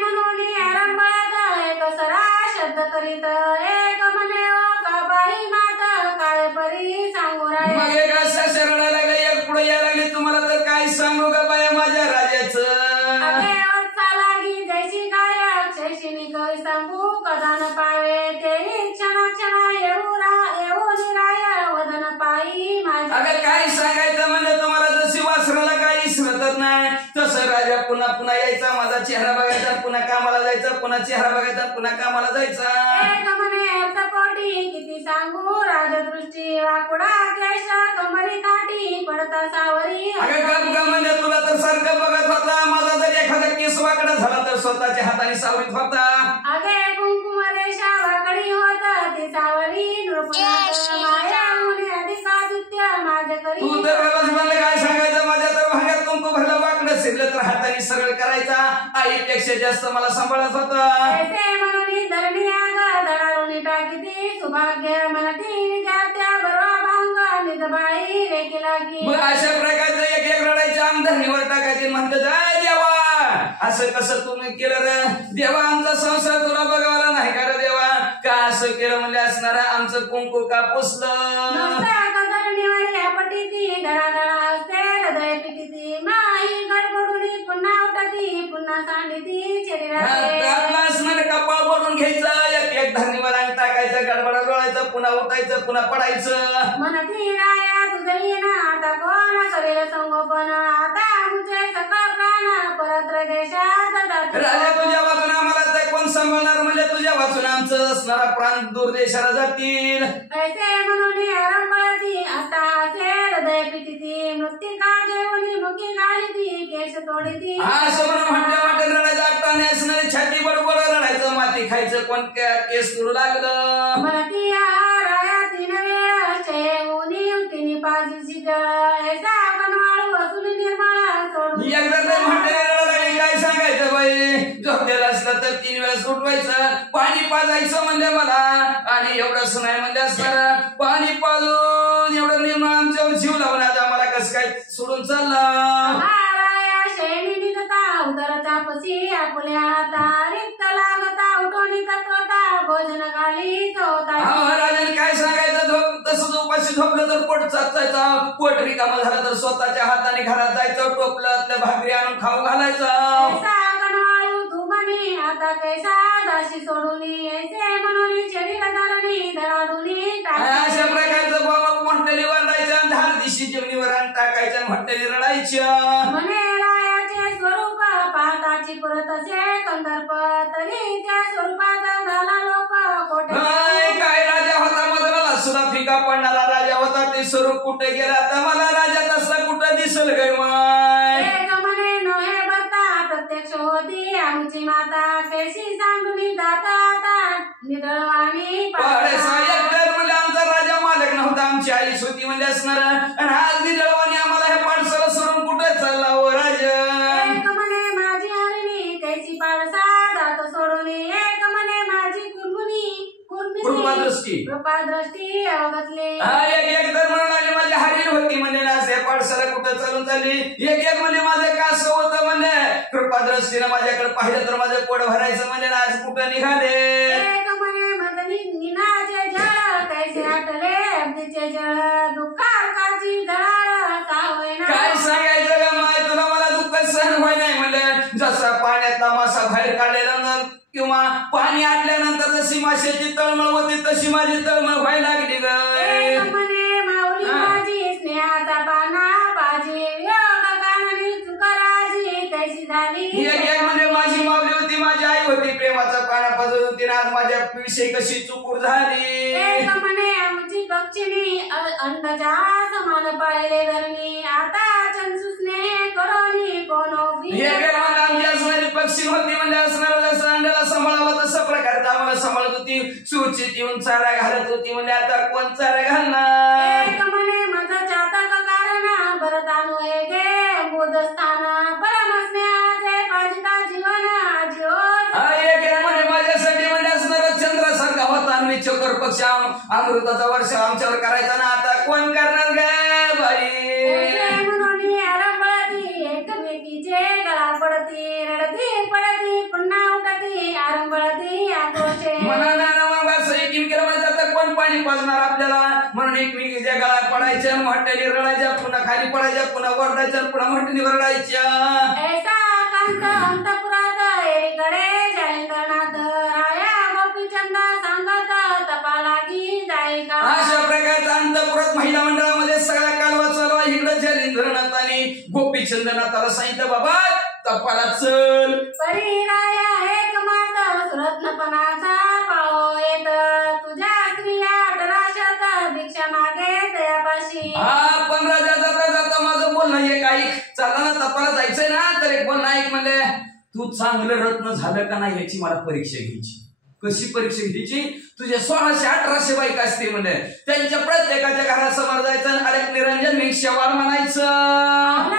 म्हणून आरंभात एक सरा शब्द करीत एक म्हणे का बाई मात काय परी सांगू राय. मग एक असा रडायला लागले, एक पुढे यायला लागले, तुम्हाला तर काय सांगू का बाया माझ्या राजाचं. लागी जैसी गायक शैक्षणी कवी सांगू कदा न पावे ते क्षण क्षण येऊ निराय वदन पायी माझ्या. अगं काय सांगायचं म्हणलं तुम्हाला, जशी वासराला काही इसरतच नाही तसं राजा पुन्हा पुन्हा यायचा, माझा चेहरा बघायचा, पुन्हा कामाला जायचा, पुन्हा चेहरा बघायचा, पुन्हा कामाला जायचा. एक म्हणे अर्थपोटी किती सांगू राजदृष्टी वाकुडा केश कमरी काठी पडता सावरी. अगं गप गप म्हणजे तुला तर सारखं बघत होता, माझा जर एखादा केस वाकडा झाला तर स्वतःच्या हाताने सावरीत होता. अगे कुंकुम रेषा वाकडी होत ती सावरी नृपनाथ माया मुनी अधिकादित्य माझे करी. तू तर बस म्हणलं काय सांगायचं, माझ्या तर भागात कुंकू भरलं वाकडं शिरलं तर हाताने सरळ करायचा, आईपेक्षा जास्त मला सांभाळत होता. म्हणून धरणी आग धडारुणी टाकीती सुभाग्य मनती विद्यार्थ्या बरोबर भांग निजबाई रेकी लागी. मग अशा प्रकारचं एक एक रडायचे अंग धरणीवर टाकायचे, म्हणतात जय देवा असं कसं तुम्ही केलं रे देवा, आमचा संसार तुला बघावला नाही का रे देवा, का असं केलं म्हणजे असणार आमचं कुंकू का पुसलं. पटीती धडाधडा असते हृदय पिटीती माई गडबडुनी पुन्हा उठती पुन्हा सांडती शरीरात. आपला असणार कपाळ बोलून घ्यायचं, एक एक धरणीवर अंग टाकायचं, गडबडा लोळायचं, पुन्हा उठायचं, पुन्हा पडायचं. म्हणती राया तुझं येणं आता कोण करेल संगोपन, आता आमचे सकळ प्राण परत्र देशात जातील. राजा तुझ्या वाचून आम्हाला तर कोण सांभाळणार, म्हणजे तुझ्या वाचून आमचं असणारा प्राण दूर देशाला जातील. ऐसे म्हणून आरंभती आता असे हृदय पिटीती मृत्तिका घेऊन मुखी घालीती केश तोडीती. असं म्हणून म्हटलं रडायचं, आटाने असणारी छाती बडबड रडायचं, माती खायचं, कोण केस तुडू लागलं. म्हणती राया 3 वेळा चेऊनी उठीनी पाजीची जळ ऐसा बनवाळू असून निर्मळ सोडून. एकदा तर म्हटलं रडायला काय सांगायचं बाई, झोपलेलं असलं तर 3 वेळेस उठवायचं, पाणी पाजायचं म्हणजे मला, आणि एवढंच नाही म्हणजे असणार पाणी पाजून एवढं निर्मळ आमच्यावर जीव लावण्यात आम्हाला कसं काय सोडून चालला. राया शेणी निघता उदरता पसी आपल्या हाता रिक्त लागता उठवणी तत्वता भोजन घाली होता. राजाने काय सांगायचं, तसंच उपाशी झोपलं तर पोट चाचायचं, पोट रिकामं झालं तर स्वतःच्या हाताने घरात जायचं, टोपलं भाकरी आणून खाऊ घालायचं. आता कैसा दाशी सोडून यायचे म्हणून शरीर धरणी धडाडून अशा प्रकारचं बाबा म्हटलेली वरडायचं, धार दिशी जेवणीवर टाकायच्या, म्हटलेली रडायचं. म्हणे रायाचे स्वरूप पाहताची पुरत असे कंदर्प तरी त्या स्वरूपाचा झाला लोक कोटे. काय राजा होता मधला सुद्धा फिका पडणारा राजा होता, ते स्वरूप कुठे गेला तर मला राजा तसला कुठं दिसल गे माय. म्हणे नोहे बघता प्रत्यक्ष होती आमची माता कैशी सांगून दाता निदळवाणी म्हणजे आमचा राजा मालक नव्हता, आमची आईच होती म्हणजे असणार, आणि आज निदळवाणी आम्हाला हे पाठशाला सोडून कुठे चालला हो राजा. म्हणे माझी हरिणी दृष्टी अवगतले एक तर म्हणून आली माझी हरीण होती म्हणजे ना असे पाठशाला कुठं चालून चालली एक म्हणजे माझं कास होतं म्हणजे कृपा दृष्टीनं माझ्याकडे पाहिलं तर माझं पोट भरायचं म्हणजे ना आज कुठं निघाले काय सांगायचं ग माय तुला मला दुःख सहन व्हाय नाही म्हणलं जसा पाण्यातला मासा बाहेर काढलेला ना किंवा पाणी आटल्यानंतर जशी माशाची तळमळ होती तशी माझी तळमळ व्हायला लागली ग म्हणजे माझी माऊली होती माझी आई होती प्रेमाचा पाना पाजत होती आज माझ्या विषयी कशी चुकूर झाली आमची पक्षिणी अंधाच्या समान पाहिले धरणी आता चंचुसने करोनी कोनो पक्षी होती म्हणजे असणारा अंड्याला सांभाळावं तसं प्रकारे आम्हाला सांभाळत होती सुचित येऊन चारा घालत होती म्हणजे आता कोण चारा घालणार माझा चातक कारण भरतानु गे बोधस्थान परमस्नेहाचे पाजिता जीवन माझ्यासाठी म्हणजे असणारा चंद्रासारखा होता आणि चकोर पक्ष अमृताचा वर्ष आमच्यावर करायचा ना आता कोण करणार ग बाई म्हणून आरंभळती एकमेकीचे गळा पडती रडती पडती पुन्हा उठती आरंभळती आक्रोशे कोण पाणी पाजणार आपल्याला म्हणून एकमेकीच्या गळा पडायच्या मोठ्याने रडायच्या पुन्हा खाली पडायच्या पुन्हा वरडायच्या पुन्हा मोठ्याने वरडायच्या ऐसा कांत अंतपुरात एकीकडे जयंतनाथ राया गोपीचंद सांगत तपा लागी जायका अशा प्रकारचा अंतपुरात महिला मंडळामध्ये सगळा कालवा चालू आहे इकडे जयेंद्रनाथाने गोपीचंदनाथाला सांगितलं बाबा तपाला चल परिराया एक मात सुरत्नपणाचा पाव येत तुझ्या स्त्रिया तराशत भिक्षा मागे तयापाशी पण राजा जाता जाता माझं बोलणं एक ऐक चला ना तपाला जायचंय ना तर एक बोलणं ऐक म्हणले तू चांगलं रत्न झालं का नाही याची मला परीक्षा घ्यायची कशी परीक्षा घ्यायची तुझ्या 1600-1800 बायका असते म्हणजे त्यांच्या प्रत्येकाच्या घरासमोर जायचं अरे निरंजन भिक्षावार म्हणायचं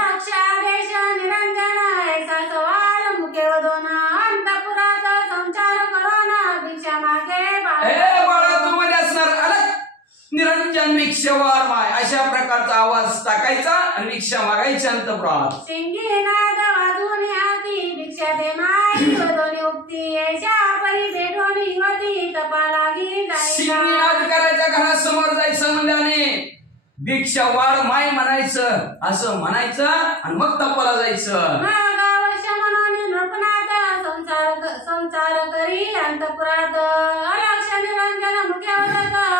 निरंजन ऐसा सवाल मुके वदोन अंतपुरात संचार करोना भिक्षा मागे बाळा तू मध्ये असणार अरे निरंजन भिक्षावार माय अशा प्रकारचा आवाज टाकायचा आणि भिक्षा मागायची अंतपुरात सिंगी नाद वाजून हाती भिक्षा दे माय वदोनी उक्ती ऐशा परी भेटोनी युवती तपा लागी जायका नाद करायच्या घरासमोर जायचं म्हणजे भिक्षा वाढ माय म्हणायचं असं म्हणायचं आणि मग तपाला जायचं संसार करी अंतपुरात अलक्ष निरंजन मुख्य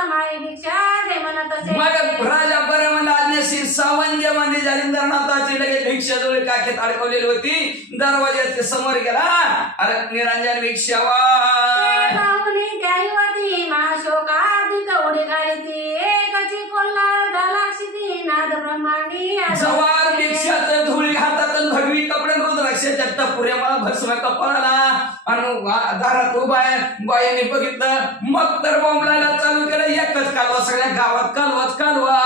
माई भिक्षा दे म्हणत मग राजा बरं म्हणलं आज्ञाशीर सावंत मध्ये जालिंदरनाथाची लगेच भिक्षा जवळ काखेत अडकवलेली होती दरवाज्याच्या समोर गेला अरे निरंजन भिक्षा वाढ त्या युवती महाशोकादित उडी घालीती एकची कोल्हा दलाक्षिती नाद ब्रह्मांडी जवार भिक्षाचं धुळी हातात भगवी कपडे रुद्राक्षाच्या टपुऱ्या भस्म कपाळाला आणि दारात उभा आहे बायाने बघितलं मग तर बोंबलायला चालू केलं एकच कालवा सगळ्या गावात कालवाच कालवा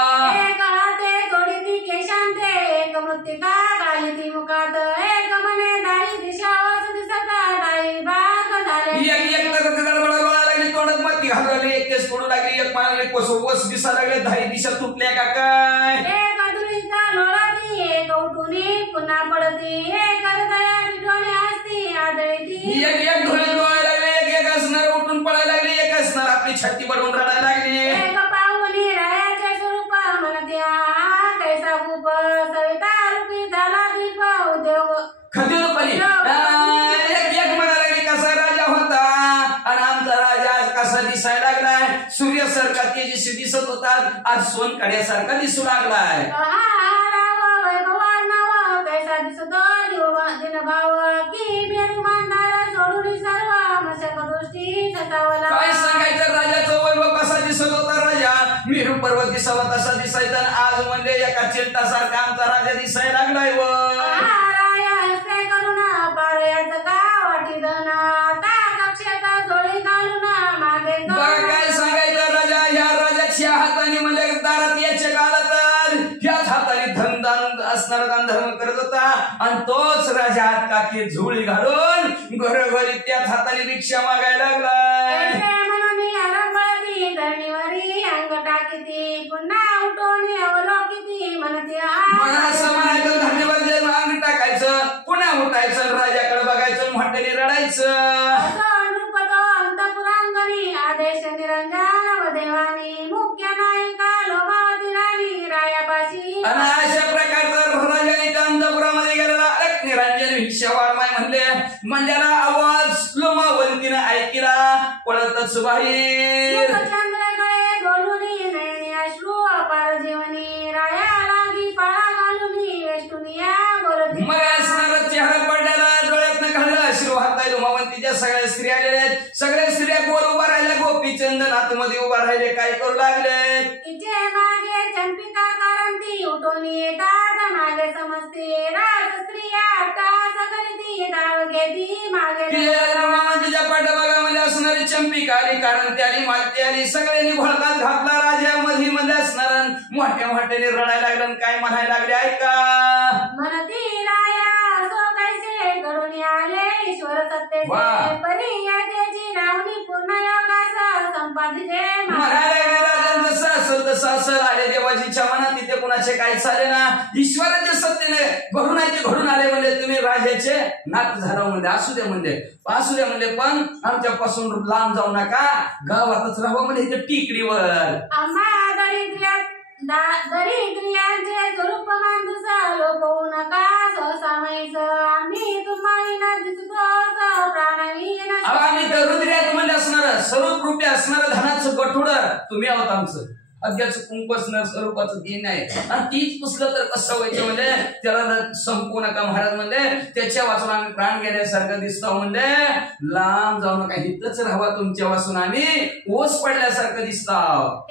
एक हाते तोडीती केशांते एक मृत्तिका घालीती मुखात एक म्हणे दाई दिशा दिसत दाई बाग झाले एक तर गडबडा लागली तोंडात माती घालू लागली एक केस तोडू लागली एक मागली वस दिसा लागले धाई दिशा तुटल्या का काय एक अधुरीचा लोळाती एक उठुनी पुन्हा पडती एक हृदया पिठोनी असती आदळती एक धुळे डोळायला लागले एक असणार उठून पळायला लागली एक असणार आपली छाती पडून रडायला लागली एक पाहुणी रायाचे स्वरूप म्हणत्या कैसा भूप सविता रूपी झाला दीप उद्योग खदील पली एक म्हणायला लागली कसा राजा होता आणि आमचा राजा कसा दिसायला लागलाय सूर्यासारखा तेजस्वी दिसत होता आज सोनकड्यासारखा दिसू लागलाय कैसा दिसतो दिन भाव की बेरुमानदार सोडून सर्व मशक दृष्टी सतावला काय सांगायचं राजाचं वैभव कसा दिसत होता राजा मेरू पर्वत दिसावा तसा दिसायचा आज म्हणजे एका चिलटासारखा आमचा राजा दिसायला लागलाय व काय सांगायचं राजा ह्या राजाच्या हाताने म्हणजे दारात याच्या काळात ह्याच हाताने धन असणारा दान धर्म करत होता आणि तोच राजा हात काकी झोळी घालून घरोघरी त्याच हाताने भिक्षा मागायला लागलाय करायचं. असं नृपतो अंतपुरांगणी आदेश निरंजन व देवानी मुख्य नायिका लोभावती राणी रायापाशी. आणि अशा प्रकारचा राजाने त्या अंतपुरामध्ये गेलेला अरे निरंजन भिक्षा वाढमाय म्हणल्याला आवाज लोमावंतीनं ऐकिला पळतच बाहेर. चंद्रकडे गोलुनी नयनी अश्रू अपार जीवनी राया लागी पळा घालुनी वेष्टुनिया बोलती. मग असणारा चेहरा पडलेला डोळ्यातनं घालला अश्रू हाताय लोमावंतीच्या सगळ्या स्त्रिया आलेल्या आहेत. सगळ्या स्त्रिया गोल उभा राहिल्या. गोपीचंदन आतमध्ये उभा राहिले. काय करू लागले. तिचे मागे चंपिका कांती उठून येतात मागे समजते राज स्त्रिया टास करीती धाव घेती मागे. तिच्या पाठीमागामध्ये असणारी चंपिका आली कारणती आली मालती आली. सगळ्यांनी घोळकात घातला. राजामध्ये मध्ये असणार मोठ्या मोठ्याने रडायला लागलं. काय म्हणायला लागले ऐका. म्हणती राया सो कैसे घडून आले ईश्वर सत्तेचे परियतेची रावणी पूर्ण योगास संपादिते. राजांचं सासर तर सासर आले देवाजीच्या मनात तिथे कुणाचे काय चाले ना. ईश्वराच्या सत्तेने घडून आले म्हणजे तुम्ही राजाचे नात झाला म्हणजे असू दे म्हणजे पण आमच्यापासून लांब जाऊ नका. गावातच राहावं म्हणजे इथे टिकडीवर. आम्हा दरिद्रियांचे स्वरूप मांडूसा लोपवू नका सहसामयीच आम्ही तुम्हाला न दिसतो प्राणवीन. आम्ही तर रुद्र्यात म्हणजे असणार स्वरूप रूपी असणार धनाचं गठुड तुम्ही आहोत. आमचं अद्याचं कुंकू असणार स्वरूपाचं दिन आहे. आणि तीच पुसलं तर कसं व्हायचं म्हणजे त्याला संपू नका महाराज म्हणजे त्याच्या वाचून आम्ही प्राण गेल्यासारखं दिसतो म्हणजे लांब जाऊ नका हितच राहावा. तुमच्या वाचून आम्ही ओस पडल्यासारखं दिसतो.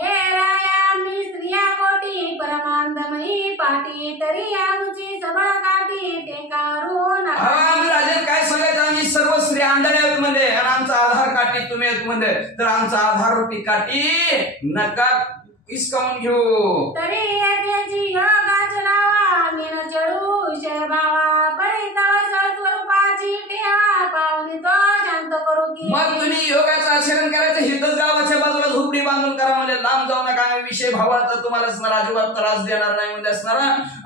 हे राया मी स्त्रिया कोटी परमानंदमयी पाठी तरी आमची सबळ काठी ते कारू नका. राजन काय सांगायचं आम्ही सर्व स्त्रिया अंधारे आहेत म्हणजे आणि आमचा आधार काठी तुम्ही आहेत म्हणजे तर आमचा आधार रूपी काठी नका इसकावून घेऊ. तरी येत्याची योगाच लावा मीन चढू विषय भावा परितळ स्वरूपाची ठेवा पाहुणी तो शांत करू की. मग तुम्ही योगाचं आचरण करायचं हितच गावाच्या बाजूला झोपडी बांधून करा म्हणजे लांब जाऊ नका. आम्ही विषय भावाचा तुम्हाला असणार अजिबात त्रास देणार नाही म्हणजे असणार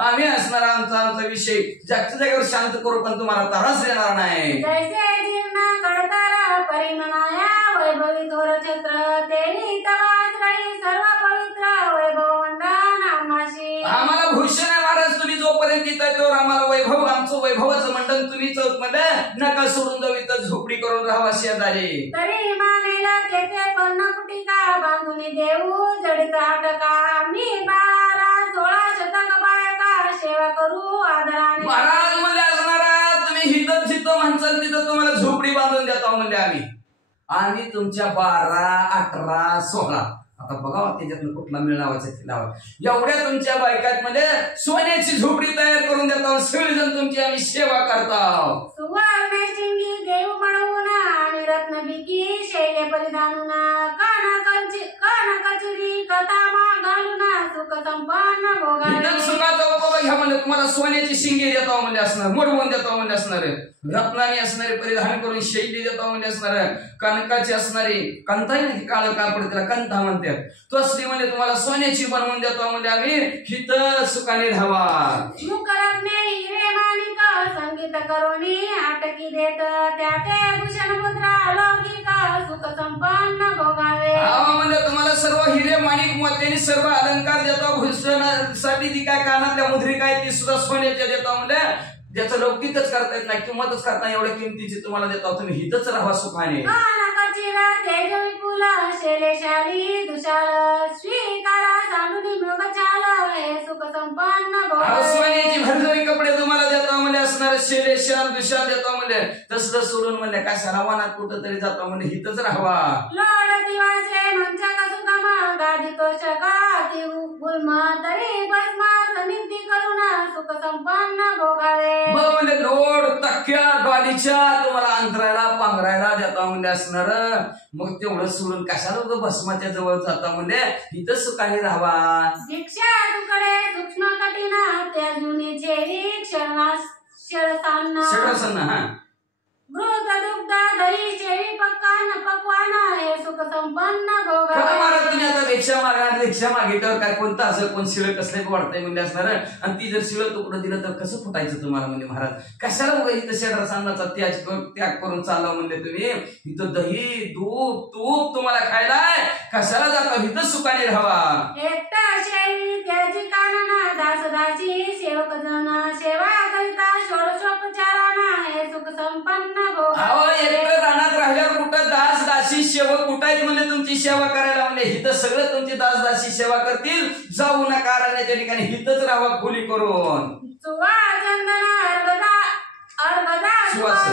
आम्ही असणार आमचा विषय जागच्या जागेवर शांत करू पण तुम्हाला त्रास देणार नाही. जैसे जीर्ण कडतार परिमनाया वैभवी थोर छत्र तेली तवाश्रयी सर्व पवित्र वैभव मंडन आम्हाशी. आम्हाला भूषण आहे महाराज तुम्ही जोपर्यंत येताय तोवर आम्हाला वैभव आमचं वैभवाचं मंडन तुम्ही चौक मध्ये नका सोडून जाऊ. इथं झोपडी करून राहावा शेजारी. तरी मानेला तेथे पर्णकुटिका बांधून देऊ जडित आटका मी बाळाला 16 शतक बायका सेवा करू आदराने. महाराज म्हणजे असणारा तुम्ही हितच जिथं म्हणसाल तिथं तुम्हाला झोपडी बांधून देतो म्हणजे आम्ही तुमच्या 12, 18, 16 आता बघा त्याच्यातनं कुठला मेळ लावायचा ते लावा. एवढ्या तुमच्या बायकात मध्ये सोन्याची झोपडी तयार करून देतो. सगळेजण तुमची आम्ही सेवा करतो. सुवर्ण शिंगी देव म्हणून आणि रत्नबिकी शैले परिधानून कान कचरी कथामा घालून सुख संपन्न भोगावे. सुखाचा उपभोग घ्या म्हणजे तुम्हाला सोन्याची शिंगे देतो म्हणजे असणार मोडवून देतो म्हणजे असणार रत्नाने असणारे परिधान करून शैली देतो म्हणजे असणार कनकाची असणारी कंथा नाही काळ कापड त्याला कंथा म्हणतात तो असली म्हणजे तुम्हाला सोन्याची बनवून देतो म्हणजे आम्ही हित सुखाने धावा. मुखरत्ने हिरे माणिक संगीत करोनी आटकी देत त्याते भूषण मुद्रा लौकिक सुख संपन्न भोगावे. म्हणजे तुम्हाला सर्व हिरे माणिक मोत्याने सर्व अलंकार देतो. भूषणासाठी ती काय कानातल्या मुद्री काय ती सुद्धा सोन्याच्या देतो म्हणजे ज्याचं लौकिकच करता येत नाही किंमतच करता एवढ्या किमतीची तुम्हाला देतो. तुम्ही हितच राहा सुखाने. तेज विपुल शैलेशाली दुशाल स्वीकारा सांडुनी मृग चाल हे सुख संपन्न सोन्याची भरजरी कपडे तुम्हाला देतो म्हणजे असणार शैलेशाल दुशाल देतो म्हणजे तसलं सोडून म्हणजे कशाला वनात कुठं तरी जातो म्हणजे हितच राहावा. लोड दिवाचे मंचक सुगम गादी तोषका ती गुल्म तरी भस्म सनिधी करुणा सुख संपन्न भोगावे. म्हणजे रोड तक्क्या गाडीच्या तुम्हाला अंतरायला पांघरायला देता म्हणजे असणार मग तेवढं सोडून कशाला भस्माच्या जवळ जाता म्हणजे इथं सुखाने राहावा. दीक्षा तुकडे सूक्ष्म कठीण त्या जुनी छेरी क्षरसांना हा मृत दुग्ध दही शेळी पक्वान हे सुख सुख संपन्न काय भोगावे. महाराज तुम्ही आता भिक्षा मागणार, भिक्षा मागितल्यावर काय कोणतं असं कोण शिळं कसले वाढतंय म्हणजे असणार आणि ती जर शिळं तुकडं दिलं तर कसं फुटायचं तुम्हाला म्हणजे महाराज कशाला उगा इथं शेडर अन्नाचा त्याग करून चालला म्हणजे तुम्ही इथं दही तूप तुम्हाला खायलाय कशाला जाता इथं सुखाने राहावा. एकटा शेळी त्याची कानना दासदासी सेवक जन सेवा करिता षोडशोपचाराना हे सुख संपन्न अहो एकटं भोगावे. रानात राहिल्यावर कुठं दास दासी सेवक कुठं आहेत म्हणजे तुमची सेवा करायला म्हणजे हिथं सगळं तुमची दास दासी सेवा करतील. जाऊ नका अरण्याच्या ठिकाणी हिथंच राहावा खोली करून. सुवा चंदन अर्गदा सुवास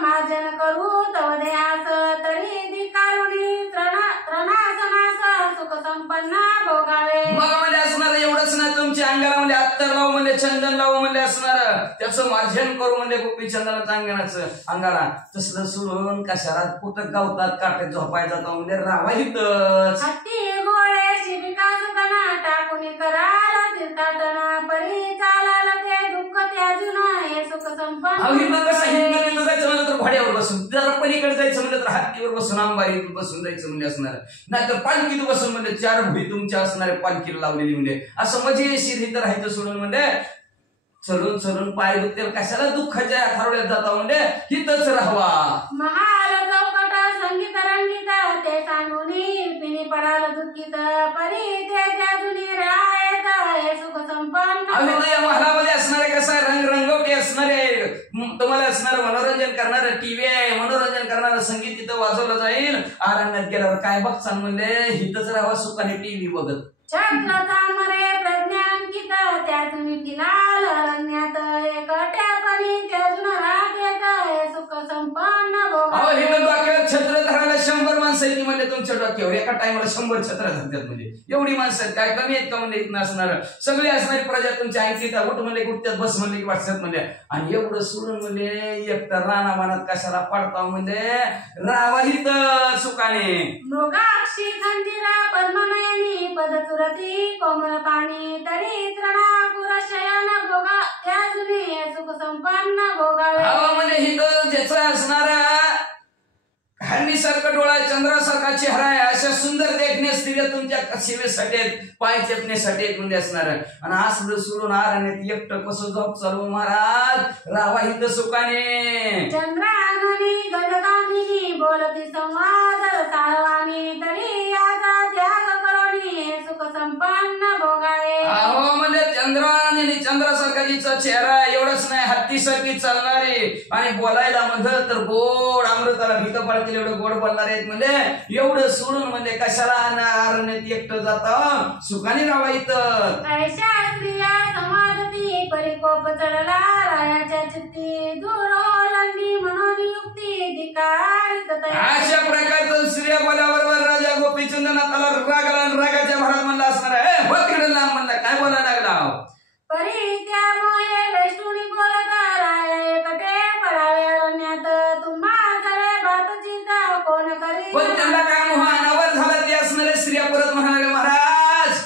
मार्जन करू तव देहास तरी धिकारुणी त्रणासनास सुख संपन्न भोगावे. मग म्हणजे असणार एवढंच नाही तुमच्या अंगाला म्हणजे अत्तर लावू म्हणजे चंदन लावू म्हणजे असणार त्याचं मार्जन करू म्हणजे गोपी चंदनाचं अंगणाचं अंगाला तसलं सोडून कशाला कुठं गावतात काट्यात झोपाय जातो म्हणजे राहा इथंच. हत्ती गोळे शिबिका सुकना टाकुनी कराला तीर्थाटना परी चालाल ते दुःख त्याजून हे सुख अहो हिथं कसं संपन्न हिथं जायचं म्हणलं तर घोड्यावर बसून जरा पलीकडे जायचं म्हणलं तर हत्तीवर बसून अंबारीत बसून जायचं म्हणजे असणार नाहीतर पालखीत बसून म्हणजे 4 भुई तुमच्या असणारे पालखीला लावलेली म्हणजे असं मजेशीर इथं राहायचं सोडून म्हणजे चलून पाय दुखतील कशाला दुःखाच्या थारोड्यात जाता म्हणजे हिथंच राहावा. महाल चौकट संगीत रंगीत ते सांगुनी पिणी पडाल दुःखित परी ते त्याजूनी राहत हे सुख संपन्न आम्ही तर या महालामध्ये असणारे कसं रंगवटी असणारे तुम्हाला असणारं मनोरंजन करणारं टीव्ही आहे मनोरंजन करणारं संगीत तिथं वाजवलं जाईल. अरण्यात गेल्यावर काय बघसान म्हणजे हिथंच राहावा सुखाने टीव्ही बघत. छत्र चामरे प्रज्ञांकित त्यातून किनाल अरण्यात एकट्यापणी त्याजून राहत हे सुख संपन्न अहो भोगावे. हिथं डोक्यावर छत्र धरायला 100 माणसं आहेत म्हणजे तुमच्या डोक्यावर एका टाइमला 100 छत्र धरतात म्हणजे एवढी माणसं आहेत काय कमी आहेत का म्हणजे इथं असणार सगळी असणारी प्रजा तुमच्या ऐकतात उठ म्हणले उठतात बस म्हणले की वाटतात म्हणजे आणि एवढं सोडून म्हणजे एकटं रानामानात कशाला पडता म्हणजे राहावा इथं सुखाने. मृगाक्षी खंजीरा पद्मनयनी पदचुरती कोमल पाणी तरी तृणाकुर शयन भोगा त्याजूनी हे सुख संपन्न भोगावे. अहो म्हणजे हिथं ज्याचं असणार हरणीसारखं डोळा चंद्रासारखा चेहरा आहे अशा सुंदर देखण्या स्त्रिया तुमच्या सेवेसाठी आहेत पाय चेपण्यासाठी आहेत म्हणजे असणार आणि असलं सोडून अरण्यात एकटं कसं झोप चालू महाराज राहावा इथं सुखाने. चंद्रांगणी गजगामिनी बोलती संवाद सारवाणी तरी याचा त्याग करोनी हे सुख संपन्न भोगावे. अहो म्हणजे चंद्राने चंद्रासारखा जिचा चेहरा आहे एवढंच नाही हत्तीसारखी चालणारी आणि बोलायला म्हणलं तर गोड अमृताला भीक पडतील एवढं गोड बोलणार आहेत म्हणजे एवढं सोडून म्हणजे कशाला अरण्यात एकटं जाता सुखाने राहावा इथं. ऐशा स्त्रिया समाधती परिकोप चढला रायाच्या चित्ती दूर ओलांडी म्हणून युक्ती धिकारित अशा प्रकारचं स्त्रिया बोल्याबरोबर राजा गोपीचंदनाथाला राग आला आणि रागाच्या भरात म्हणला असणार आहे तिकडे लांब म्हणला काय बोलायला लागला. परी त्यामुळे वैष्णुनी बोलता राया एकटे पडावे अरण्यात तुम्हा सगळे भातचिता कोण करी. पण त्यांना काय मोह अनावर झाला ते असणारे स्त्रिया परत म्हणाले महाराज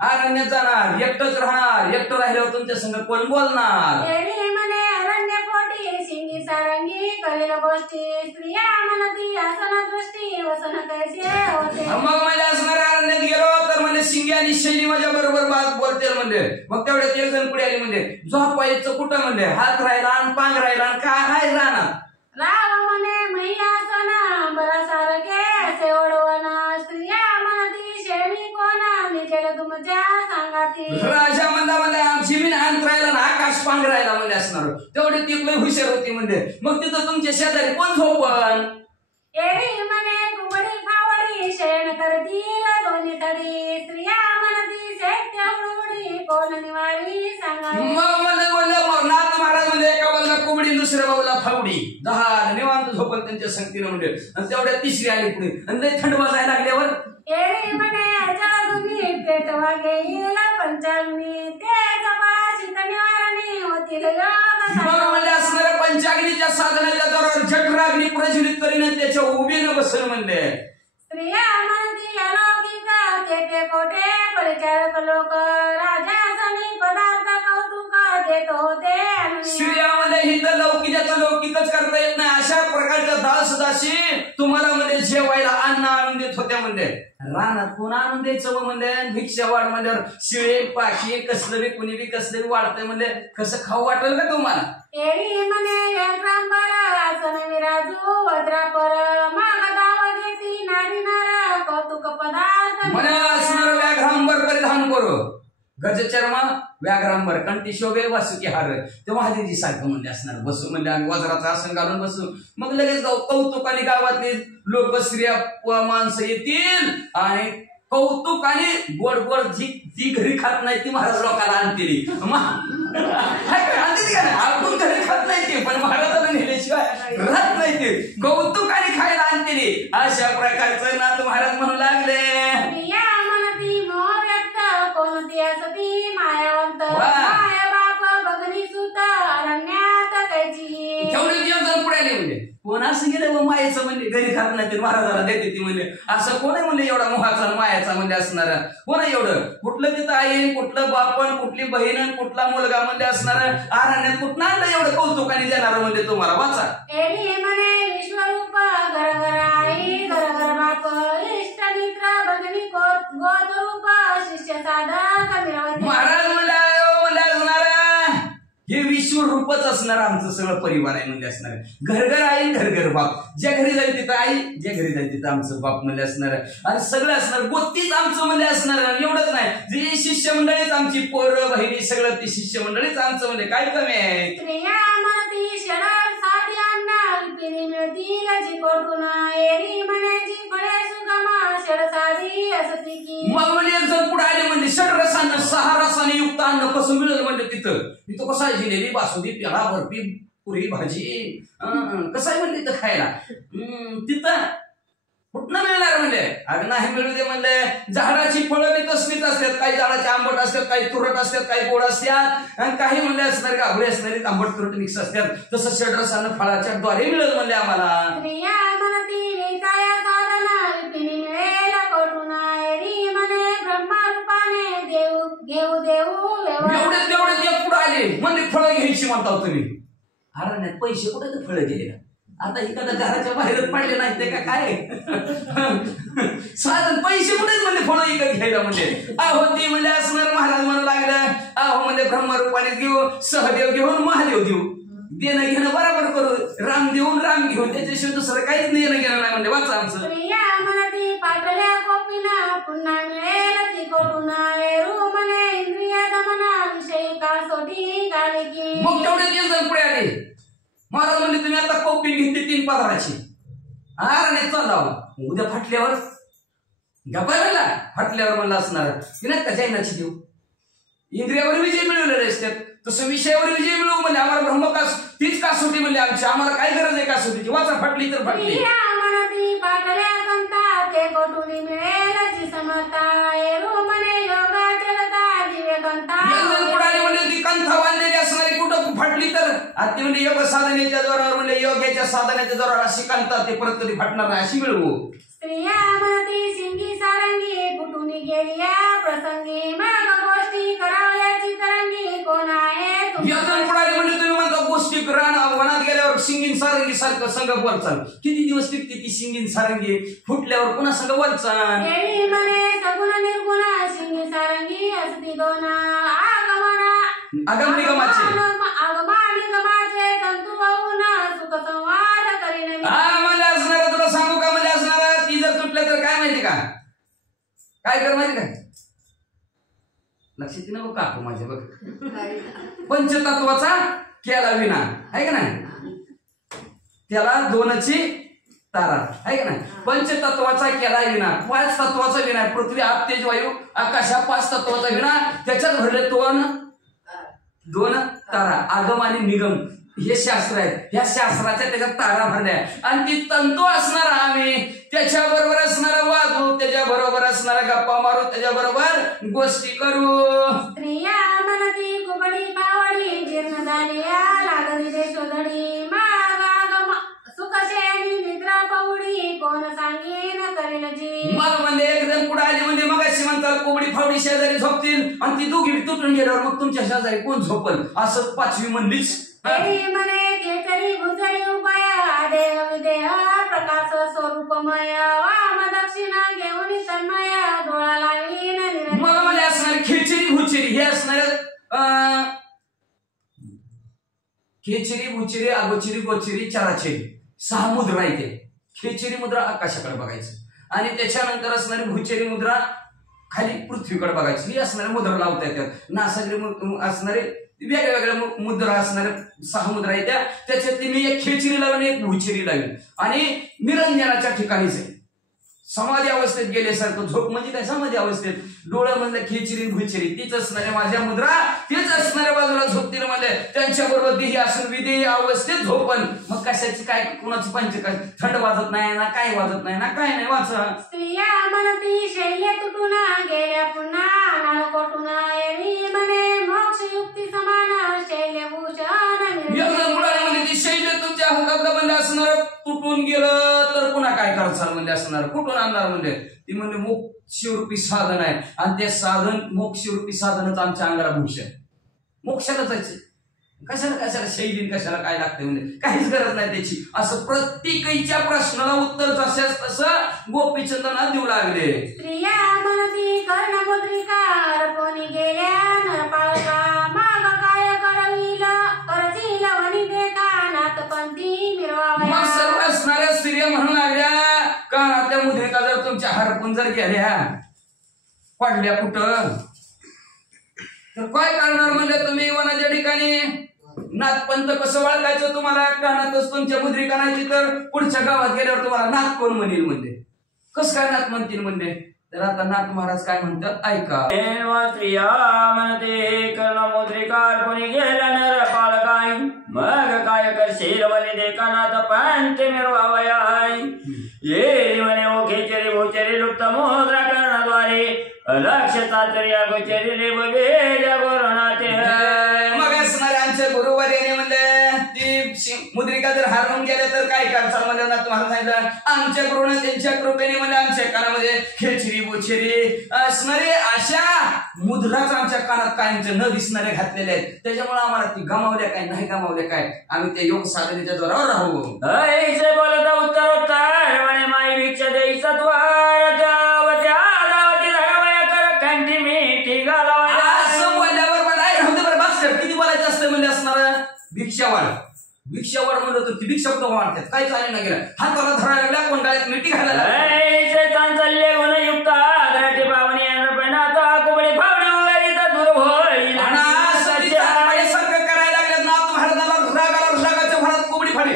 अरण्यात जाणार एकटंच राहणार एकटं राहिल्यावर तुमच्या संग कोण बोलणार. एडी म्हणे अरण्य पोटी सिंगी सारंगी करील गोष्टी स्त्रिया म्हणती आसन दृष्टी वसन कैसे होते. मग म्हणजे असणारे अरण्यात गेलो तर म्हणजे शिंगी आणि शैली माझ्या बरोबर बात बोलते म्हणजे मग तेवढ्यात एक जण पुढे आली म्हणजे झोपायचं कुठं म्हणजे हात राहिला आणि पांग राहिला आणि काय हाय राहणार. राव म्हणे मैयासन बरा सारखे असे ओढवण स्त्रिया म्हणती शेणी कोणा निजेल तुमच्या सांगाती. राजा म्हणला म्हणजे जमीन अंत राहिला ना आकाश पांग राहिला म्हणजे असणार तेवढे ती लय हुशार होती म्हणजे मग तिथं तुमच्या शेजारी कोण झोपण. एडी म्हणे कुबडी फावडी शयन करतील दोन्ही तडी स्त्रिया म्हणती शैत्य उडी कोण निवारी सांगावी. मग म्हणजे बोलले नाथ महाराज म्हणजे एका बाजूला कुबडी दुसऱ्या बाजूला फावडी 10 निवांत झोपल त्यांच्या संगतीनं म्हणजे आणि तेवढ्या तिसरी आली पुढे आणि लय थंड वाजायला लागल्यावर एडी म्हणे जळदुनी पेट वागे येईल पंचाग्नी ते जबळा शीत निवारणी होतील मग म्हणजे असणाऱ्या पंचाग्नीच्या साधनाच्या जोरावर जठराग्नी प्रज्वलित करीन त्याच्या उभीनं बसल म्हणजे. स्त्रिया म्हणती अलौकिक ते कोठे परिचारक लोक राजासनी पदार्थ कौतुक देत होते. स्त्रियामध्ये हिथं लौकिकाचं लौकिकच करता येत नाही अशा प्रकारच्या दास दासी तुम्हाला म्हणजे जेवायला अन्न देत होत्या म्हणले. रानात कोण आणून द्यायचं म्हणले. भिक्षा वाढ म्हणल्यावर शिळे पाखी कसलं बी कुणी बी कसलं बी वाढतंय म्हणले. कसं खाऊ वाटेल का तुम्हाला. एरी म्हणे व्यंकरांबर आसन विराजू वज्रापर माग दावा घेती नारी नारा कौतुक पदार्थ म्हणे असणार व्याघ्रांबर परिधान करू. गजचर्म व्याघ्रांबर कंठी शोभे वासुकी हार. ते महादेवजी सारखं म्हणले असणार. बसू म्हणजे आम्ही वज्राचं आसन घालून बसू. मग लगेच कौतुकाने गावातली लोक स्त्रिया माणसं येतील आणि कौतुकाने गोड गोड जी घरी खात नाही ती महाराज लोकांना आणतील. आणतील का नाही. आपण घरी खात नाही ते पण महाराजाला नेल्याशिवाय राहत नाही ते. कौतुकाने खायला आणतील. अशा प्रकारचं नाथ महाराज म्हणू लागले. कोणती असती मायावंत माया बाप बघणी सुत अरण्यात कैची. तेवढे दिवस जर पुढे आले म्हणजे कोण असं गेलं मायेचं म्हणजे घरी खात नाही ते महाराजाला देते ती म्हणजे असं कोण आहे म्हणजे एवढा मोहाचा मायाचा म्हणजे असणार कोण आहे एवढं. कुठलं तिथं आई कुठलं बापन कुठली बहीण कुठला मुलगा म्हणजे असणार अरण्यात कुठं आणलं एवढं कौतुकाने देणार म्हणजे तुम्हाला वाचा. एरी म्हणे विश्वरूप घर घर आई घर घर बाप इष्ट मित्र बघणी गोदरूप शिष्य साधक मिरवते. महाराज म्हणला असणार हे विश्वरूपच असणार आमचं सगळं परिवार आहे म्हणजे असणार. घर घर आई घर घर बाप. ज्या घरी जाईल तिथं आई ज्या घरी जाईल तिथं आमचं बाप म्हणजे असणार. आणि सगळं असणार गोत्तीच आमचं म्हणजे असणार. एवढंच नाही जे शिष्य मंडळीच आमची पोरं बहिणी सगळं ती शिष्य मंडळीच आमचं म्हणजे काय कमी आहे. स्त्रिया म्हणती शरद साधी अण्णा पिणी मिळतील जी कोटून एरी म्हणायची फळे सुगमा शरद साधी असती की. मग म्हणजे जर पुढे आले म्हणजे षडरसानं 6 रसाने युक्त अन्न कसं मिळेल म्हणजे तिथं कसं आहे जिलेबी बासुंदी पेढा बर्फी पुरी भाजी कसं आहे म्हणजे तिथं खायला. तिथं कुठनं मिळणार म्हणजे अगं नाही मिळू दे म्हणले. झाडाची फळं बी तसलीच असतात. काही झाडाचे आंबट असतात काही तुरट असतात काही गोड असतात काही म्हणले असणार गाभळे असणारे आंबट तुरट मिक्स असतात. तसं षडरसानं फळाच्या द्वारे मिळेल म्हणले आम्हाला. स्त्रिया म्हणती वेचाया साधना पिणी मिळेल कोटून एरी म्हणे ब्रह्मरूपाने देऊ घेऊ देऊ एवढेच तेवढे ते पुढे आले म्हणजे फळं घ्यायची म्हणता तुम्ही. अरे नाही पैसे कुठे तर फळं गेले का. आता इकडं घराच्या बाहेरच पडले नाही ते का काय साधन पैसे कुठेच म्हणजे फळं इकडे घ्यायला म्हणजे. अहो ती म्हणजे असणार महाराज म्हणू लागलं. अहो म्हणजे ब्रह्मरूपाने घेऊ सहदेव घेऊन महादेव देऊ. देणं घेणं बरोबर करू. राम देऊन राम घेऊन त्याच्याशिवाय दुसरं काहीच देणं घेणं नाही म्हणजे वाचा आमचं. स्त्रिया म्हणती पाटल्या कोपिना पुन्हा मिळेल ती कोटून एरू म्हणे इंद्रिय दमना विषयी कासोटी गाली की. मग तेवढे दिवस जर पुढे आले महाराज म्हणजे तुम्ही आता कौपिंग घेतली 3 पदराची. अरे चालला उद्या फाटल्यावर गपायला फाटल्यावर म्हणलं असणार की नाही का जैनाची देऊ. इंद्रियावर विजय मिळवलेले असतात तसं विषयावर विजय मिळवू म्हणजे आम्हाला ब्रह्मकास तीच कासोटी म्हणजे आमची. आम्हाला काय गरज आहे कासोटीची. वाचा फाटली तर फाटली. म्हणती पाटल्या कंता ते कोटुनी मिळेल जी समता एरू म्हणे योगा चलता दिवे कंता. पुढे म्हणजे ती कंथा बांधलेली असणारी कुठं फाटली तर ती म्हणजे योग साधनेच्या जोरावर म्हणजे योग्याच्या साधनेच्या जोरावर अशी कंथा ते परत कधी फाटणार नाही अशी मिळवू. स्त्रिया म्हणती सिंगी सारंगी कुटुनी गेली प्रसंगी मग गोष्टी करावयाची तरंगी कोण आहे. पुढे म्हणजे तुम्ही म्हणता गोष्टी वनात गेल्यावर सिंगीन सारंगी सारखं संघ बोलचाल. किती दिवस टिकते ती सिंगीन सारंगी फुटल्यावर पुन्हा संघ बोलचाल. म्हणे सगुण निर्गुण सिंगी सारंगी असती दोन आगम निगमाचे आगमानिगमाचे तंतू वाहून सुख संवाद करीन. मला असणार तुला सांगू का मला असणार ती जर तुटलं तर काय माहिती का काय कर माहिती का. लक्षात नको काकू माझ्या बघ. पंचतत्वाचा केला विना आहे का नाही. त्याला 2ची तारा आहे का नाही. पंचतत्वाचा केला विना 5 तत्वाचा विना पृथ्वी आप तेज वायू आकाश हा 5 तत्वाचा विना त्याच्यात भरले 2 तारा आगम आणि निगम हे शास्त्र आहे. ह्या शास्त्राच्या त्याच्यात तारा भरल्या आणि ती तंतू असणार आम्ही त्याच्याबरोबर असणारा वागू त्याच्याबरोबर असणारा गप्पा मारू त्याच्याबरोबर गोष्टी करू. स्त्रिया म्हणती कुबडी पावडी जीर्ण झाली लागली देशोधडी माग सुखशेनी निद्रा पवडी कोण सांगेन करेल जी. मग म्हणजे एकदम पुढे आली म्हणजे मग अशी म्हणतात कोबडी फावडी शेजारी झोपतील आणि ती दोघी तुटून गेल्यावर मग तुमच्या शेजारी कोण झोपल असं 5वी म्हणलीच. म्हणे केसरी भुजरी उपाय देह विदेह प्रकाश स्वरूपमय वाम दक्ष दक्षिणा घेऊन तन्मय डोळा लावीन मग मध्ये असणारे खेचरी भुचेरी हे असणारे खेचरी भुचेरी अगोचरी गोचरी चाराचेरी 6 मुद्रा येते. खेचरी मुद्रा आकाशाकडे बघायचं आणि त्याच्यानंतर असणारी भुचेरी मुद्रा खाली पृथ्वीकडे बघायची. ही असणारे मुद्रा लावता येतात. नासागरी असणारे वेगळ्या वेगळ्या मुद्रा असणारे 6 मुद्रा येत्या. त्याच्यातली मी एक खेचरी लावीन एक भुचेरी लावीन आणि निरंजनाच्या ठिकाणीच आहे समाधी अवस्थेत गेल्यासारखं. झोप म्हणजे काय समाधी अवस्थेत. डोळ्या म्हणलं खेचरी भुचेरी तीच असणाऱ्या माझ्या मुद्रा तीच असणाऱ्या बाजूला झोपतील म्हणले त्यांच्या बरोबर देही असून विदेही अवस्थेत झोपन. मग कशाची काय कुणाची पंच काय थंड वाजत नाही ना काय वाजत नाही ना काय नाही वाचा. स्त्रिया म्हणती शैल्य तुटून गेल्या पुन्हा नाळ कोटून एरी म्हणे मोक्ष युक्ती समान शैल्यभूषण मुलाने शैल्य तुमच्या हातातलं म्हणजे असणार तुटून गेलं तर पुन्हा काय करचाल म्हणजे असणार कुठून आणणार म्हणजे ती म्हणजे मोक्षरूपी साधन आहे आणि ते साधन मोक्षरूपी साधनच आमच्या अंगाला भूषण. मोक्षाला जायचं कशाला कशाला शैली कशाला काय लागते म्हणजे काहीच गरज नाही त्याची. असं प्रत्येकीच्या प्रश्नाला उत्तर जशाच तसं गोपीचंदना देऊ लागले. स्त्रिया म्हणती कर्णमुद्रिका अर्पणी गेल्या न पाळका माग काय करविल करतील वनी बेकानात पंथी मिरवावया. मग सर्व असणाऱ्या स्त्रिया म्हणू लागल्या कानातल्या मुद्रिका जर तुमच्या हरपून जर गेल्या पडल्या कुठं तर काय करणार म्हणजे तुम्ही वनाच्या ठिकाणी नाथपंथ कसं वळखायचं तुम्हाला कानातच तुमच्या मुद्रिका नाही तर पुढच्या गावात गेल्यावर तुम्हाला नाथ कोण म्हणेल म्हणजे कसं काय नाथ म्हणतील म्हणजे. तर आता नाथ महाराज काय म्हणतात ऐका. स्त्रिया म्हणते कर्णमुद्रिका अर्पणी गेल्या नर पाळकाय मग काय करशील म्हणे देकानात पंच मिरवावया. ये म्हणे ओ खेचरी भोचरी लुप्त मुद्रा कर्णद्वारे अलक्ष चातुर्या गोचरी बघेल्या गोरणाते. मग असणारे आमचे गुरुवार याने म्हणजे ती मुद्रिका जर हरवून गेले तर काय करचाल म्हणजे नाथ महाराज सांगितलं आमच्या गुरुने त्यांच्या कृपेने म्हणजे आमच्या कानामध्ये खेचरी बोचरी असणारे अशा मुद्राच आमच्या कानात कायमचे न दिसणारे घातलेले आहेत. त्याच्यामुळे आम्हाला ती गमावल्या काय नाही गमावल्या काय आम्ही त्या योग साधनेच्या जोरावर राहू. ऐसे बोलता उत्तरोत्तर म्हणे माई भिक्षा द्यायचा द्वार द्यावत्या दावती धरावया कर कंठी मिठी घालावया. असं बोलल्यावर मला राहू दे बरं बस किती बोलायचं असतं म्हणजे असणार भिक्षावाळ भिक्षावाळ म्हणलं तर ती भिक्षा कुठं वाढतात काय चालेल ना गेलं हाताला धरायला लागल्या कोण गाळ्यात मिठी घालायला ऐसे चांचल्य गुणयुक्त घराटी पावणी अनपणाता कुबडी फावडी उगारी तर दूर होईल सारखं करायला लागले नाथ महाराजाला रागाच्या भरात कोबडी फाडी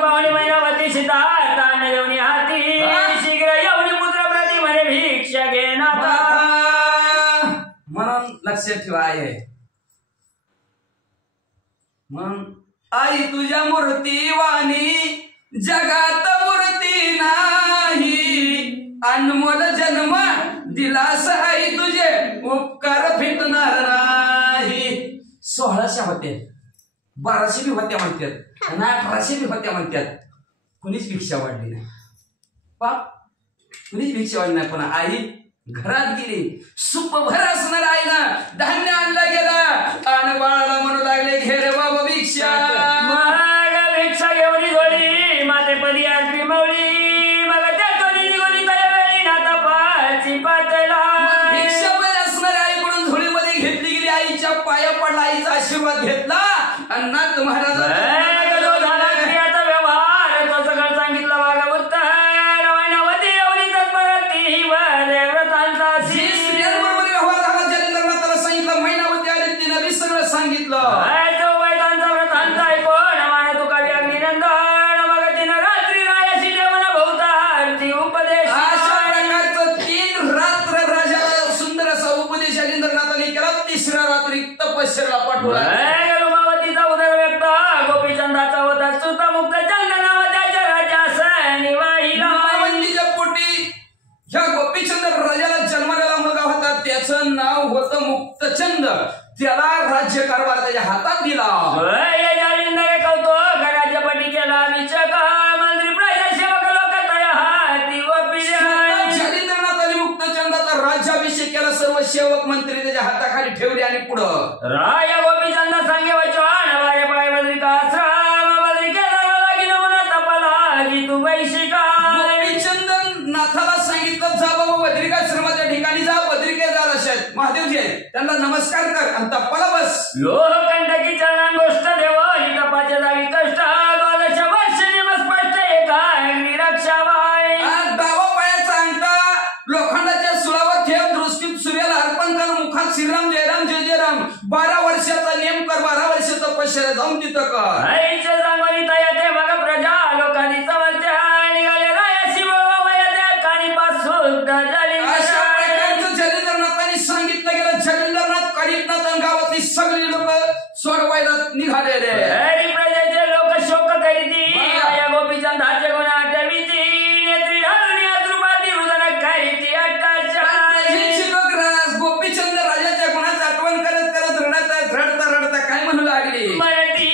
पावणी महिनावती सीता तान येऊनी हाती शीघ्र येऊनी पुत्र प्रती म्हणे भिक्षा घेणार. म्हणून लक्षात ठेवा आहे म्हणून आई तुझ्या मूर्ती वाणी जगात मूर्ती नाही अनमोल जन्म दिलास आई तुझे उपकार फिटणार नाही. 1600 होते 1200 बी होत्या म्हणतात आणि 1800 बी होत्या म्हणतात. कुणीच भिक्षा वाढली नाही कुणीच भिक्षा वाढली नाही. पण आई घरात गेली सुपभर असणार आईनं धान्य आणलं गेलं आणि बाळाला म्हणू लागले घे रे बाबा भिक्षा. मग भिक्षा घेऊन जोडी मातेपदी आरती मवली मग त्या जोडी निघून वेळी नाता पाची पातला. भिक्षा मध्ये असणाऱ्या आईकडून झोळीमध्ये घेतली गेली आईच्या पाया पडला आईचा आशीर्वाद घेतला आणि नाथ महाराज व्यवहार तो सगळं सांगितलं भागवत सांगितलं उपदेश. अशा प्रकारचं 3 रात्र राजाला सुंदर असा उपदेश इंद्रनाथाने केला. 3ऱ्या रात्री तपश्चर्याला पाठवला. रुमावतीचा उदय व्यक्त गोपीचंदाचा होता सुता मुक्त चंद नाव त्याच्या राजासनी वाहिला. रुमावतीच्या पोटी ह्या गोपीचंद राजाला जन्मलेला मुलगा होता त्याचं नाव होतं मुक्तचंद. त्याला राज्यकारभार त्याच्या हातात दिला. कौतुक राज्यपटी केला विचक मंत्री प्रजा सेवक लोक तया हाती इंद्रनाथाने मुक्तचंदाचा राज्याभिषेक केला. सर्व सेवक मंत्री त्याच्या हाताखाली ठेवले आणि पुढं राया गोपीचंद सांगे वचन वारे पाय बद्रिका आश्रम बद्रिकेला लागी नमुना तपाला तू वैशिका. गोपीचंद तिथं जा बाबा, बद्रिकाश्रमाच्या ठिकाणी जा, बद्रिकेदार असे आहेत महादेवजी आहेत, त्यांना नमस्कार कर आणि तपाला बस. लोहकंठकी चरण गोष्ट देवाली तपाच्या जागी कष्ट द्वादश वर्ष निमस्पष्ट एकाय निरक्षाबाई. डावा पायाचा अंगठा लोखंडाच्या सुळावर ठेव, दृष्टीत सूर्याला अर्पण कर, मुखात श्रीराम जयराम जय जयराम. 12 वर्षाचा नियम कर, 12 वर्ष तपश्चर्या जाऊन तिथं कर. आईच्या सांगोनी तयाते मग प्रजा लोकांनी समजते निघाले रायाशी बाबा वयाच्या काणीपासून झाली. अशा प्रकारचं जलेंद्रनाथांनी सांगितलं गेलं. जलेंद्रनाथ, काळीनाथ आणि गावातली सगळी लोक सोडवायला निघालेले. प्रजेचे लोक शोक करीती या गोपीचंदाचे गुण आठवीची नेत्री ढालणी अश्रुपाती रुदन करीती अट्टाच्या. गोपीचंद राजाच्या गुणाचं आठवण करत करत रडता रडता काय म्हणू लागली. मरती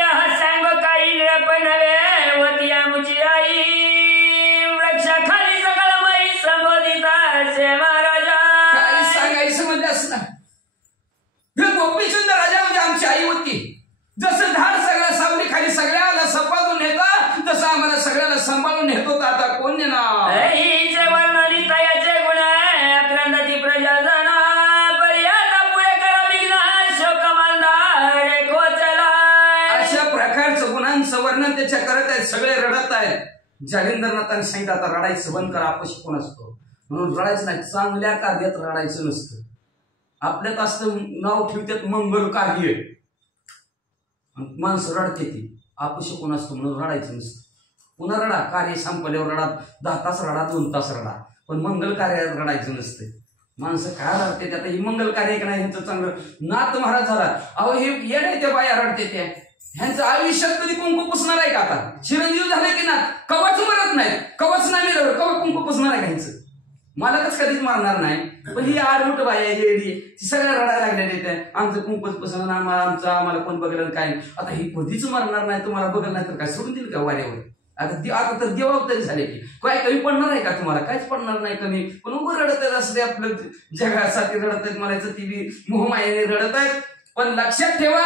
हा सांग काही निळपण नव्हे होती आमची आई वृक्षाखाली सकळमयी संबोधिता से महाराजा. काय सांगायचं म्हणजे असं नाही. हे गोपीचंद राजा म्हणजे आमची आई होती. जसं झाड सगळ्या सावली खाली सगळ्याला सांभाळून नेता, तसं आम्हाला सगळ्याला सांभाळून नेतो. आता कोण नेणार. हिचे वर्णनी तयाचे गुण अक्रांताची प्रजा जना पर्यादा पुरे करा विघ्न शोक मांदारे कोचला. अशा प्रकारचं गुणांचं वर्णन त्याच्या करत आहेत. सगळे रडत आहेत. जलेंद्रनाथांनी सांगितलं आता रडायचं बंद करा. अपयशी कोण असतो म्हणून रडायचं नाही. चांगल्या कार्यात रडायचं नसतं. आपल्यात असतं नाव ठेवतात मंगल कार्य, माणसं रडते ती. अपयशी कोण असतो म्हणून रडायचं नसतं. पुन्हा रडा, कार्य संपल्यावर रडा, 10 तास रडा, 2 तास रडा, पण मंगल कार्यात रडायचं नसतं. माणसं काय रडते आता ही मंगल कार्य का नाही. ह्यांचं चांगलं नाथ महाराज झाला. अहो हे येणे त्या बाया रडते त्या. ह्यांचं आयुष्यात कधी कुंकू पुसणार आहे का. आता चिरंजीव झाले की ना कवच मरत नाही. कवच नाही मिळवलं कवा कुंकू पुसणार आहे का ह्यांचं. मालकच कधीच मारणार नाही. पण ही आडमुठ बाई येडी ती सगळ्या रडायला लागलेली त्या. आमचं कुंकूच पुसणं आम्हाला कोण बघलं काय. आता ही कधीच मारणार नाही. तुम्हाला बघलं नाही तर काय सोडून देईल का वाऱ्यावर. आता तर जबाबदारी झाली की काय कमी पडणार आहे का तुम्हाला. काहीच पडणार नाही कमी. पण उभं रडत आहेत असले आपलं जगासाठी रडत आहेत. म्हणायचं ती मोहमायाने रडत आहेत. पण लक्षात ठेवा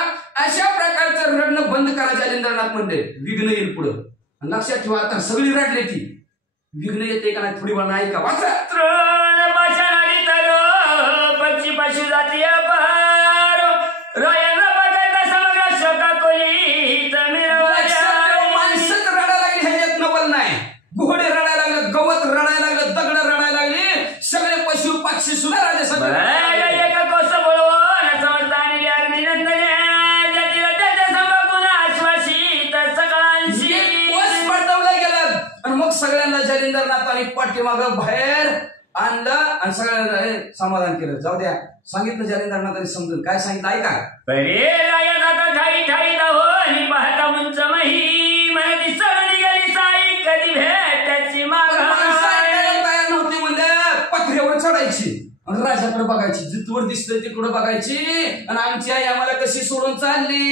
अशा प्रकारचं रडणं बंद करा. जलेंद्रनाथ म्हणते विघ्न येईल पुढं. लक्षात ठेवा आता सगळी रडली ती. विघ्न येते का नाही थोडी वेळ नाही का. वाचा तृण पाषाणाडी तरो पक्षी पशु जाती अपारो रयन बघत समग्र शोका कोली तमिळवाड्या. माणसं रडायला लागली ह्याच्यात नवल नाही. घोडे रडायला लागले, गवत रडायला लागलं, दगड रडायला लागली, सगळे पशु पक्षी सुद्धा राजा सगळे एक कोस बोलवून समजतानी अग्नी नंदने जातीला त्याच्या संभागून आश्वासित सगळ्यांशी कोस पडवलं गेलं. आणि मग सगळ्यांना जलेंद्रनाथांनी पाठीमागं बाहेर आणलं आणि सगळ्यांना समाधान केलं. जाऊ द्या सांगितलं जलेंद्रनाथांनी समजून. काय सांगितलं ऐका. परे राया जाता ठाई ठाई दाहोनी पाहता उंच मही म्हणती सर निघाली साई कधी भेटायची तयार नव्हती म्हणजे पत्र्यावर चढायची आणि राजाकडे बघायची. जिथवर दिसतंय तिकडे बघायची. आणि आमची आई आम्हाला कशी सोडून चालली.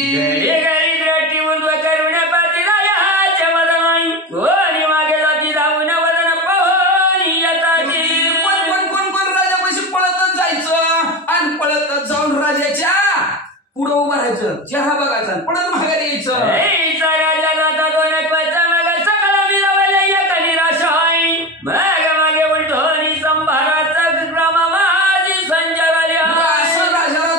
कोणी मागे जाती जाऊन वदन पाहून येताची. कोण राजापाशी पळतच जायचं आणि पळतच जाऊन राजाच्या पुढं उभं राहायचं, चहा बघायचा, पडत माघारी यायचं. राजा जाता दोन मग सगळं मिळवलं एक निराश आहे. मग मागे उलटोनी संभाराचा ग्रामा माझी संजय असं राजाला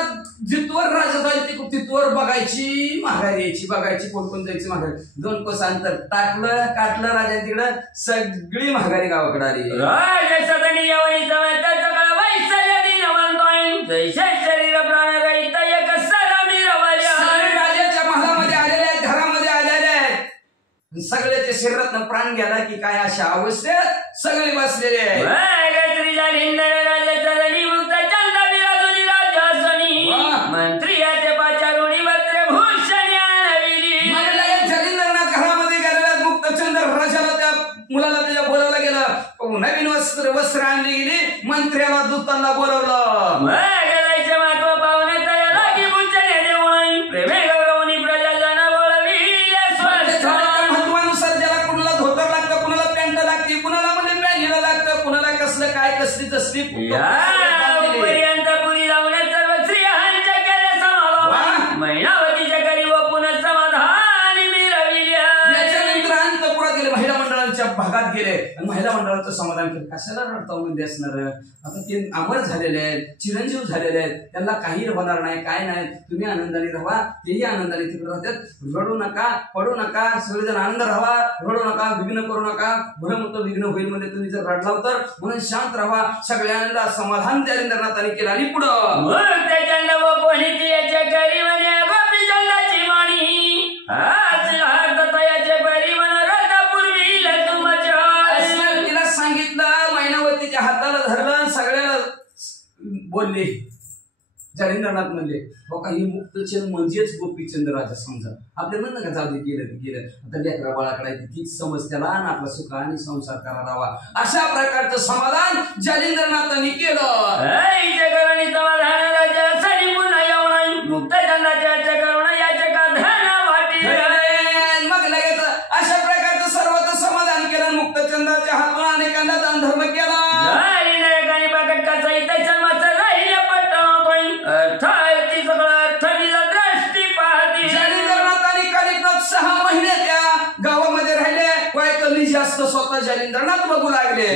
जिथवर राजा जाईल तिथवर बघायची माघारी यायची. बघायची कोण जायची माघारी. 2 कोस अंतर टाकलं काटलं राजा तिकडं सगळी माघारी गावाकडे आली. राजा सदनी येऊन सगळं वैसल्य दिन म्हणतोय जैसे शरीर प्राण रहित एक सरा मिरवल्या. राजाच्या महालामध्ये आलेले आहेत, घरामध्ये आलेले आहेत. सगळ्याच्या शरीरातनं प्राण गेला की काय अशा अवस्थेत सगळे बसलेले आहेत. राजा सदनी मुक्त चंद विराजुनी राजासनी मंत्री याचे पाचारुणी वस्त्र भूषण जलेंद्रनाथ घरामध्ये गेलेला मुक्तचंद राजाला त्या मुलाला त्याच्या बोलावलं गेलं. नवीन वस्त्र आणली गेली. मंत्र्याला दूतांना बोलवलं. महत्व पाहुणे तया लागी बुंचने देऊन प्रेमे गौरवनी प्रजाजन बोलवी महत्वानुसार ज्याला कुणाला धोतर लागतं, कुणाला पॅन्ट लागते, कुणाला म्हणजे पॅन्टीला लागतं, कुणाला कसलं काय कसली तसली पर्यंत पुरी जाऊन सर्व स्त्रियांच्या केले समाभाव महिनावतीच्या घरी व पुन्हा समाधान मिळविल्या. याच्यानंतर अंतपुरात गेले महिला मंडळांच्या भागात गेले आणि महिला मंडळाचं समाधान केलं. कशाला रडता मध्ये असणार, आता ते अमर झालेले आहेत, चिरंजीव झालेले आहेत, त्यांना काही होणार नाही, काय नाही, तुम्ही आनंदाने राहा, तेही आनंदाने तिकडे राहतात. रडू नका, पडू नका, सगळेजण आनंद राहा, रडू नका, विघ्न करू नका. बरं मोठं विघ्न होईल म्हणजे तुम्ही जर रडला तर म्हणून शांत राहा. सगळ्यांना समाधान जालिंदरनाथाने केलं. आणि पुढं तिला सांगितलं, मैनावतीच्या हाताला धरलं, सगळ्याला बोलले. जालिंदरनाथ म्हणले हो का, ही मुक्तचंद म्हणजेच गोपीचंद राजा. समजा आपल्या म्हणणं का जाऊ दे, केलं ते केलं, आता लेकरा बाळाकडे तीच समज त्याला, आणि आपला सुख आणि संसार करावा. अशा प्रकारचं समाधान जालिंदरनाथांनी केलं. मग लगेच अशा प्रकारचं सर्वांचं समाधान केलं. मुक्तचंदाच्या हातून अनेकांना दान धर्म केला. जालिंदरनाथांनी करीब 6 महिने त्या गावामध्ये राहिले. वय कमी जास्त स्वतः जालिंदरनाथ बघू लागले.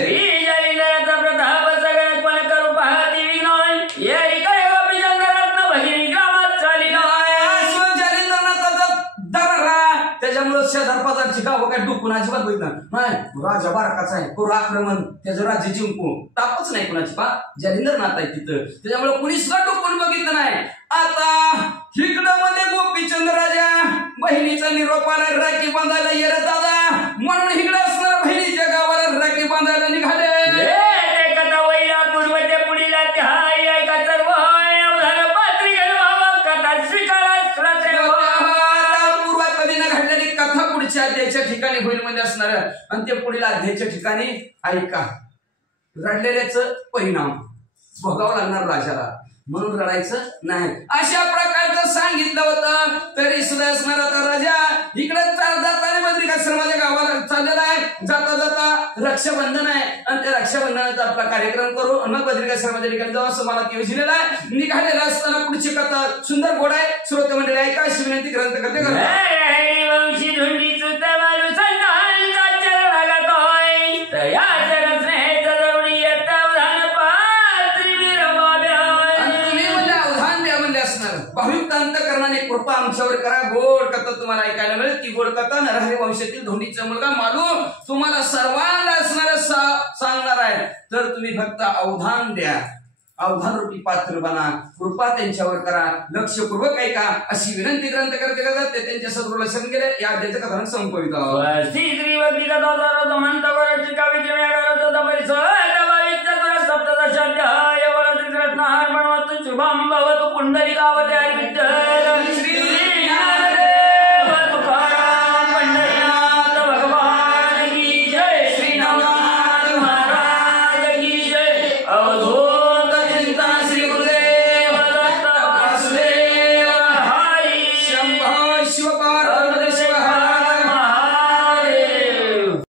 त्याच्यामुळे शेजारपाजारची गावं काय डुकून अजिबात बघितलं नाही. राजा बारकाचा आहे, करू आक्रमण, त्याचं राज्य जिंकू, तापच नाही कुणाची. पा जालिंदरनाथ आहे तिथं, त्याच्यामुळे कुणी सुद्धा डुकून बघितलं नाही. आता इकडं मध्ये गोपीचंद राजा बहिणीचा निरोप आला, राखी बांधायला ये रे दादा म्हणून इकडं असणार बहिणीच्या गावाला राखी बांधायला निघाले. अध्यायाच्या ठिकाणी होईल म्हणजे असणार, आणि ते पुढील अध्यायाच्या ठिकाणी ऐका. रडलेल्याचं परिणाम भोगावं लागणार राजाला, म्हणून रडायचं नाही. अशा प्रकारचं सांगितलं होतं तरी सुद्धा असणार. आता राजा इकडे जाताना बद्रिकाश्रमाच्या गावाला चाललेला आहे. जाता जाता रक्षाबंधन आहे, आणि त्या रक्षाबंधनाचा आपला कार्यक्रम करू, मग बद्रिकाश्रमाच्या ठिकाणी जाऊ असं मला योजलेला आहे. निघालेला असताना पुढची कथा सुंदर गोड आहे. श्रोते मंडळी ऐका, अशी विनंती ग्रंथ करते भाविक अंतःकरणाने कृपा आमच्यावर करा. गोड कथा तुम्हाला ऐकायला मिळेल. ती गोड कथा नरहरी वंशातील धोंडीचा मुलगा मालू तुम्हाला सर्वांना असणार सांगणार आहे. तर तुम्ही फक्त अवधान द्या, अवधान रूपी पात्र बना, कृपा त्यांच्यावर करा, लक्षपूर्वक ऐका अशी विनंती ग्रंथ करते करतात. ते त्यांच्या सद्गुरूला शरण गेले. या अध्यायाचं कथानक संपवित पुंडलिकावती